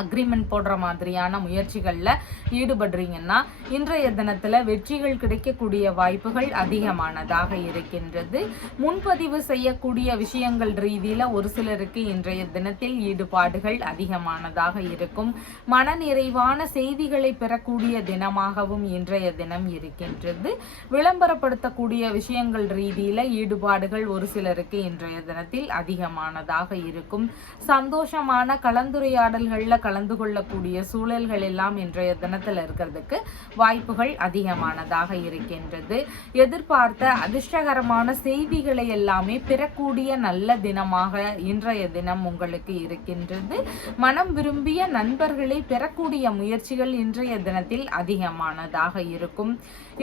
அக்ரிமெண்ட் போடுற மாதிரியான முயற்சிகளில் ஈடுபடுறீங்கன்னா இன்றைய தினத்தில் வெற்றிகள் கிடைக்கக்கூடிய வாய்ப்புகள் அதிகமானதாக இருக்கின்றது. முன்பதிவு செய்யக்கூடிய விஷயங்கள் ரீதியில் ஒரு சிலருக்கு இன்றைய தினத்தில் ஈடுபாடுகள் அதிகமானதாக இருக்கும். மனநிறைவான செய்திகளை பெறக்கூடிய தினமாகவும் இன்றைய தினம் இருக்கின்றது. விளம்பரப்படுத்தக்கூடிய விஷயங்கள் ரீதியில் ஈடுபாடுகள் ஒரு சிலருக்கு இன்றைய தினத்தில் அதிகமானதாக இருக்கும். சந்தோஷமான கலந்துரையாடல்களில் கலந்து கொள்ளக்கூடிய சூழல்கள் எல்லாம் இன்றைய தினத்தில் இருக்கிறதுக்கு வாய்ப்புகள் அதிகமானதாக இருக்கின்றது. எதிர்பார்த்த அதிர்ஷ்டகரமான செய்திகளை எல்லாமே பெறக்கூடிய நல்ல தினமாக இன்றைய தினம் உங்களுக்கு இருக்கின்றது. மனம் விரும்பிய நண்பர்களை பெறக்கூடிய முயற்சிகள் இன்றைய தினத்தில் அதிகமானதாக இருக்கும்.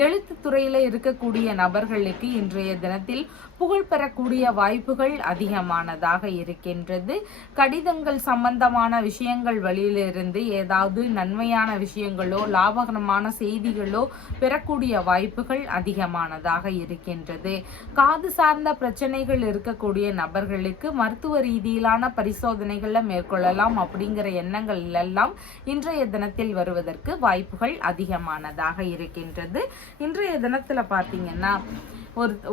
எழுத்து துறையில இருக்கக்கூடிய நபர்களுக்கு இன்றைய தினத்தில் புகழ் பெறக்கூடிய வாய்ப்புகள் அதிகமானதாக இருக்கின்றது. கடிதங்கள் சம்பந்தமான விஷயங்கள் வழியிலிருந்து ஏதாவது நன்மையான விஷயங்களோ லாபகரமான செய்திகளோ பெறக்கூடிய வாய்ப்புகள் அதிகமானதாக இருக்கின்றது. காது சார்ந்த பிரச்சனைகள் இருக்கக்கூடிய நபர்களுக்கு மருத்துவ ரீதியிலான பரிசோதனைகளை மேற்கொள்ளலாம் அப்படிங்கிற எண்ணங்கள் எல்லாம் இன்றைய தினத்தில் வருவதற்கு வாய்ப்புகள் அதிகமானதாக இருக்கின்றது. இன்றைய தினத்துல பார்த்தீங்கன்னா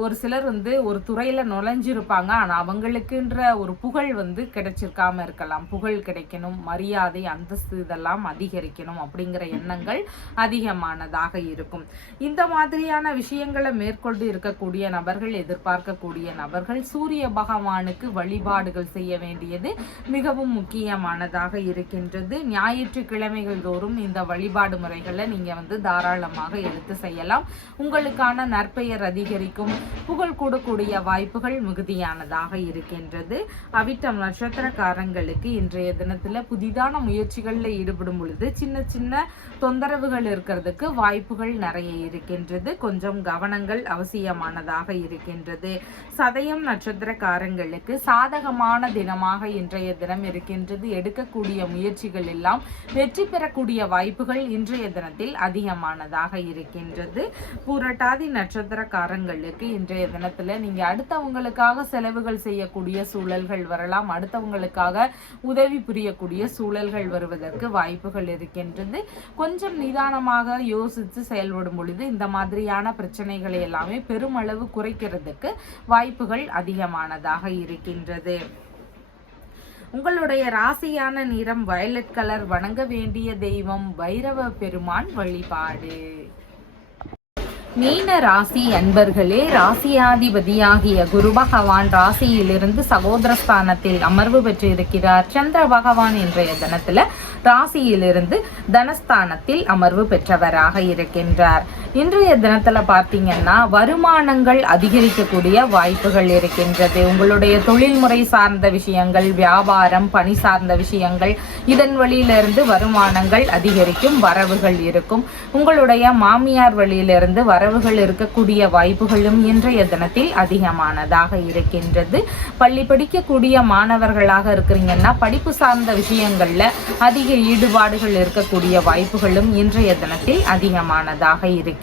ஒரு சிலர் ஒரு துறையில நுழைஞ்சிருப்பாங்க. ஆனா அவங்களுக்குன்ற ஒரு புகழ் கிடைச்சிருக்காம இருக்கலாம். புகழ் கிடைக்கணும், மரியாதை, அந்தஸ்து இதெல்லாம் அதிகரிக்கணும் அப்படிங்கிற எண்ணங்கள் அதிகமானதாக இருக்கும். இந்த மாதிரியான விஷயங்களை மேற்கொண்டு இருக்கக்கூடிய நபர்கள், எதிர்பார்க்கக்கூடிய நபர்கள் சூரிய பகவானுக்கு வழிபாடுகள் செய்ய வேண்டியது மிகவும் முக்கியமானதாக இருக்கின்றது. ஞாயிற்றுக்கிழமைகள் தோறும் இந்த வழிபாடு முறைகளை நீங்க தாராளமாக எடுத்து செய்யலாம். உங்களுக்கான நற்பெயர் அதிகரிக்கும், புகழ் கூடக்கூடிய வாய்ப்புகள் மிகுதியானதாக இருக்கின்றது. அவிட்டம் நட்சத்திரக்காரங்களுக்கு இன்றைய தினத்துல புதிதான முயற்சிகளில் ஈடுபடும் பொழுது சின்ன சின்ன தொந்தரவுகள் இருக்கிறதுக்கு வாய்ப்புகள் நிறைய இருக்கின்றது. கொஞ்சம் கவனங்கள் அவசியமானதாக இருக்கின்றது. சதயம் நட்சத்திரக்காரங்களுக்கு சாதகமான தினமாக இன்றைய தினம் இருக்கின்றது. எடுக்கக்கூடிய முயற்சிகள் எல்லாம் வெற்றி பெறக்கூடிய வாய்ப்புகள் இன்றைய தினத்தில் அதிகமானதாக இருக்கின்றது. புரட்டாதி நட்சத்திரக்காரங்களுக்கு இன்றைய தினத்துல நீங்க அடுத்தவங்களுக்காக செலவுகள் செய்யக்கூடிய சூழல்கள் வரலாம். அடுத்தவங்களுக்காக உதவி புரியக்கூடிய சூழல்கள் வருவதற்கு வாய்ப்புகள் இருக்கின்றது. கொஞ்சம் நிதானமாக யோசித்து செயல்படும் பொழுது இந்த மாதிரியான பிரச்சனைகளை எல்லாமே பெருமளவு குறைக்கிறதுக்கு வாய்ப்புகள் அதிகமானதாக இருக்கின்றது. உங்களுடைய ராசியான நிறம் வயலட் கலர். வணங்க வேண்டிய தெய்வம் பைரவ பெருமான் வழிபாடு. மீன ராசி அன்பர்களே, ராசியாதிபதியாகிய குரு பகவான் ராசியிலிருந்து சகோதரஸ்தானத்தில் அமர்வு பெற்றிருக்கிறார். சந்திர பகவான் இன்றைய தினத்துல ராசியிலிருந்து தனஸ்தானத்தில் அமர்வு பெற்றவராக இருக்கின்றார். இன்றைய தினத்துல பார்த்தீங்கன்னா வருமானங்கள் அதிகரிக்கக்கூடிய வாய்ப்புகள் இருக்கின்றது. உங்களுடைய தொழில்முறை சார்ந்த விஷயங்கள், வியாபாரம், பணி சார்ந்த விஷயங்கள், இதன் வழியிலிருந்து வருமானங்கள் அதிகரிக்கும், வரவுகள் இருக்கும். உங்களுடைய மாமியார் வழியிலிருந்து வரவுகள் இருக்கக்கூடிய வாய்ப்புகளும் இன்றைய தினத்தில் அதிகமானதாக இருக்கின்றது. பள்ளி படிக்கக்கூடிய மாணவர்களாக இருக்கிறீங்கன்னா படிப்பு சார்ந்த விஷயங்கள்ல அதிக ஈடுபாடுகள் இருக்கக்கூடிய வாய்ப்புகளும் இன்றைய தினத்தில் அதிகமானதாக இருக்கின்றது.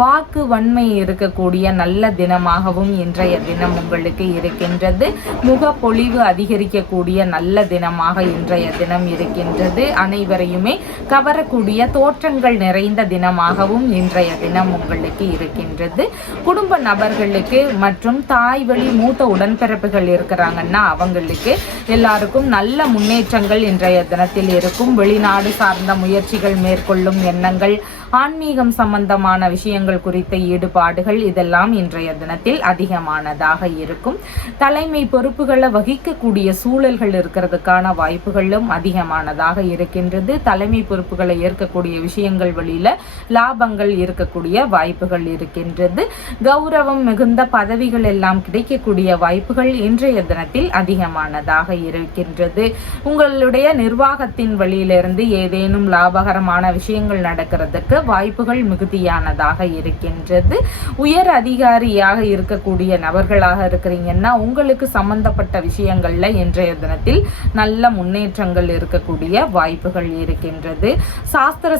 வாக்கு வன்மை இருக்கக்கூடிய நல்ல தினமாகவும் இன்றைய தினம் உங்களுக்கு இருக்கின்றது. முகப்பொழிவு அதிகரிக்கக்கூடிய நல்ல தினமாக இன்றைய தினம் இருக்கின்றது. அனைவரையுமே கவரக்கூடிய தோற்றங்கள் நிறைந்த தினமாகவும் இன்றைய தினம் உங்களுக்கு இருக்கின்றது. குடும்ப நபர்களுக்கு மற்றும் தாய் வழி மூத்த உடன்பிறப்புகள் இருக்கிறாங்கன்னா அவங்களுக்கு எல்லாருக்கும் நல்ல முன்னேற்றங்கள் இன்றைய தினத்தில் இருக்கும். வெளிநாடு சார்ந்த முயற்சிகள் மேற்கொள்ளும் எண்ணங்கள், ஆன்மீகம் சம்பந்தமான விஷயங்கள் குறித்த ஈடுபாடுகள் இதெல்லாம் இன்றைய தினத்தில் அதிகமானதாக இருக்கும். தலைமை பொறுப்புகளை வகிக்கக்கூடிய சூழல்கள் இருக்கிறதுக்கான வாய்ப்புகளும் அதிகமானதாக இருக்கின்றது. தலைமை பொறுப்புகளை ஏற்கக்கூடிய விஷயங்கள் வழியில லாபங்கள் இருக்கக்கூடிய வாய்ப்புகள் இருக்கின்றது. கௌரவம் மிகுந்த பதவிகள் எல்லாம் கிடைக்கக்கூடிய வாய்ப்புகள் இன்றைய தினத்தில் அதிகமானதாக இருக்கின்றது. உங்களுடைய நிர்வாகத்தின் வழியிலிருந்து ஏதேனும் லாபகரமான விஷயங்கள் நடக்கிறதுக்கு வாய்ப்புகள் மிகுதியானதாக இருக்கின்றது. உயர் அதிகாரியாக இருக்கக்கூடிய நபர்களாக இருக்கிறீங்கன்னா உங்களுக்கு சம்பந்தப்பட்ட விஷயங்கள்ல இன்றைய தினத்தில் நல்ல முன்னேற்றங்கள் இருக்கக்கூடிய வாய்ப்புகள் இருக்கின்றது. சாஸ்திர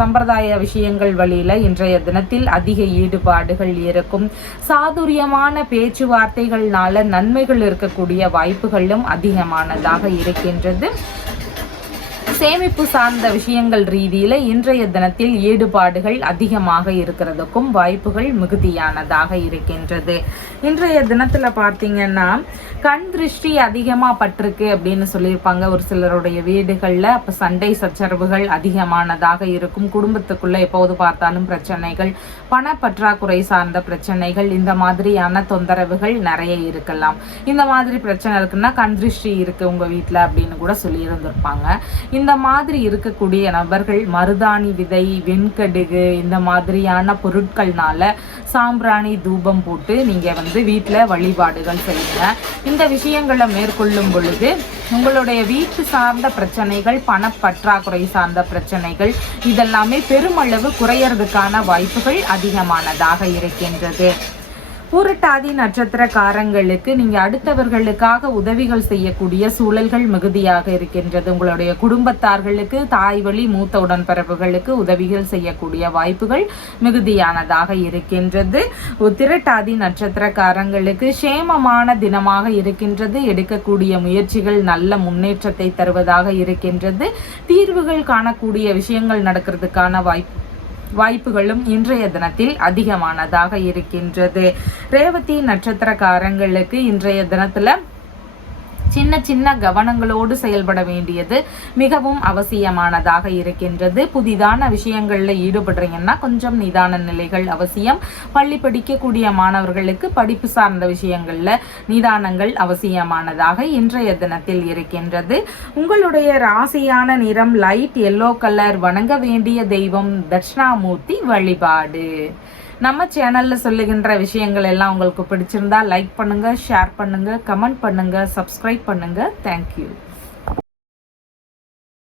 சம்பிரதாய விஷயங்கள் வழியில இன்றைய தினத்தில் அதிக ஈடுபாடுகள் இருக்கும். சாதுரியமான பேச்சுவார்த்தைகள்னால நன்மைகள் இருக்கக்கூடிய வாய்ப்புகளும் அதிகமானதாக இருக்கின்றது. சேமிப்பு சார்ந்த விஷயங்கள் ரீதியில் இன்றைய தினத்தில் ஈடுபாடுகள் அதிகமாக இருக்கிறதுக்கும் வாய்ப்புகள் மிகுதியானதாக இருக்கின்றது. இன்றைய தினத்தில் பார்த்தீங்கன்னா கண் திருஷ்டி அதிகமாக பட்டிருக்கு அப்படின்னு சொல்லியிருப்பாங்க ஒரு சிலருடைய வீடுகளில். அப்போ சண்டை சச்சரவுகள் அதிகமானதாக இருக்கும். குடும்பத்துக்குள்ளே எப்போது பார்த்தாலும் பிரச்சனைகள், பணப்பற்றாக்குறை சார்ந்த பிரச்சனைகள், இந்த மாதிரியான தொந்தரவுகள் நிறைய இருக்கலாம். இந்த மாதிரி பிரச்சனை இருக்குன்னா கண் திருஷ்டி இருக்குது உங்கள் வீட்டில் அப்படின்னு கூட சொல்லியிருந்திருப்பாங்க. இந்த மாதிரி இருக்கக்கூடிய நபர்கள் மருதாணி விதை, வெண்கடுகு இந்த மாதிரியான பொருட்கள்னால சாம்பிராணி தூபம் போட்டு நீங்கள் வீட்டில் வழிபாடுகள் செய்யுங்க. இந்த விஷயங்களை மேற்கொள்ளும் பொழுது உங்களுடைய வீட்டு சார்ந்த பிரச்சனைகள், பணப்பற்றாக்குறை சார்ந்த பிரச்சனைகள் இதெல்லாமே பெருமளவு குறையறதுக்கான வாய்ப்புகள் அதிகமானதாக இருக்கின்றது. பூரட்டாதி நட்சத்திரக்காரங்களுக்கு நீங்கள் அடுத்தவர்களுக்காக உதவிகள் செய்யக்கூடிய சூழல்கள் மிகுதியாக இருக்கின்றது. உங்களுடைய குடும்பத்தார்களுக்கு, தாய் வழி மூத்த உடன்பிறப்புகளுக்கு உதவிகள் செய்யக்கூடிய வாய்ப்புகள் மிகுதியானதாக இருக்கின்றது. உத்திரட்டாதி நட்சத்திரக்காரங்களுக்கு சேமமான தினமாக இருக்கின்றது. எடுக்கக்கூடிய முயற்சிகள் நல்ல முன்னேற்றத்தை தருவதாக இருக்கின்றது. தீர்வுகள் காணக்கூடிய விஷயங்கள் நடக்கிறதுக்கான வாய்ப்புகளும் இன்றைய தினத்தில் அதிகமானதாக இருக்கின்றது. ரேவதி நட்சத்திரக்காரங்களுக்கு இன்றைய தினத்துல சின்ன சின்ன கவனங்களோடு செயல்பட வேண்டியது மிகவும் அவசியமானதாக இருக்கின்றது. புதிதான விஷயங்களில் ஈடுபடுறீங்கன்னா கொஞ்சம் நிதான நிலைகள் அவசியம். பள்ளி படிக்கக்கூடிய மாணவர்களுக்கு படிப்பு சார்ந்த விஷயங்களில் நிதானங்கள் அவசியமானதாக இன்றைய தினத்தில் இருக்கின்றது. உங்களுடைய ராசியான நிறம் லைட் எல்லோ கலர். வணங்க வேண்டிய தெய்வம் தட்சிணாமூர்த்தி வழிபாடு. நம்ம சேனலில் சொல்லுகின்ற விஷயங்கள் எல்லாம் உங்களுக்கு பிடிச்சிருந்தா லைக் பண்ணுங்கள், ஷேர் பண்ணுங்கள், கமெண்ட் பண்ணுங்கள், சப்ஸ்கிரைப் பண்ணுங்கள். தேங்க்யூ.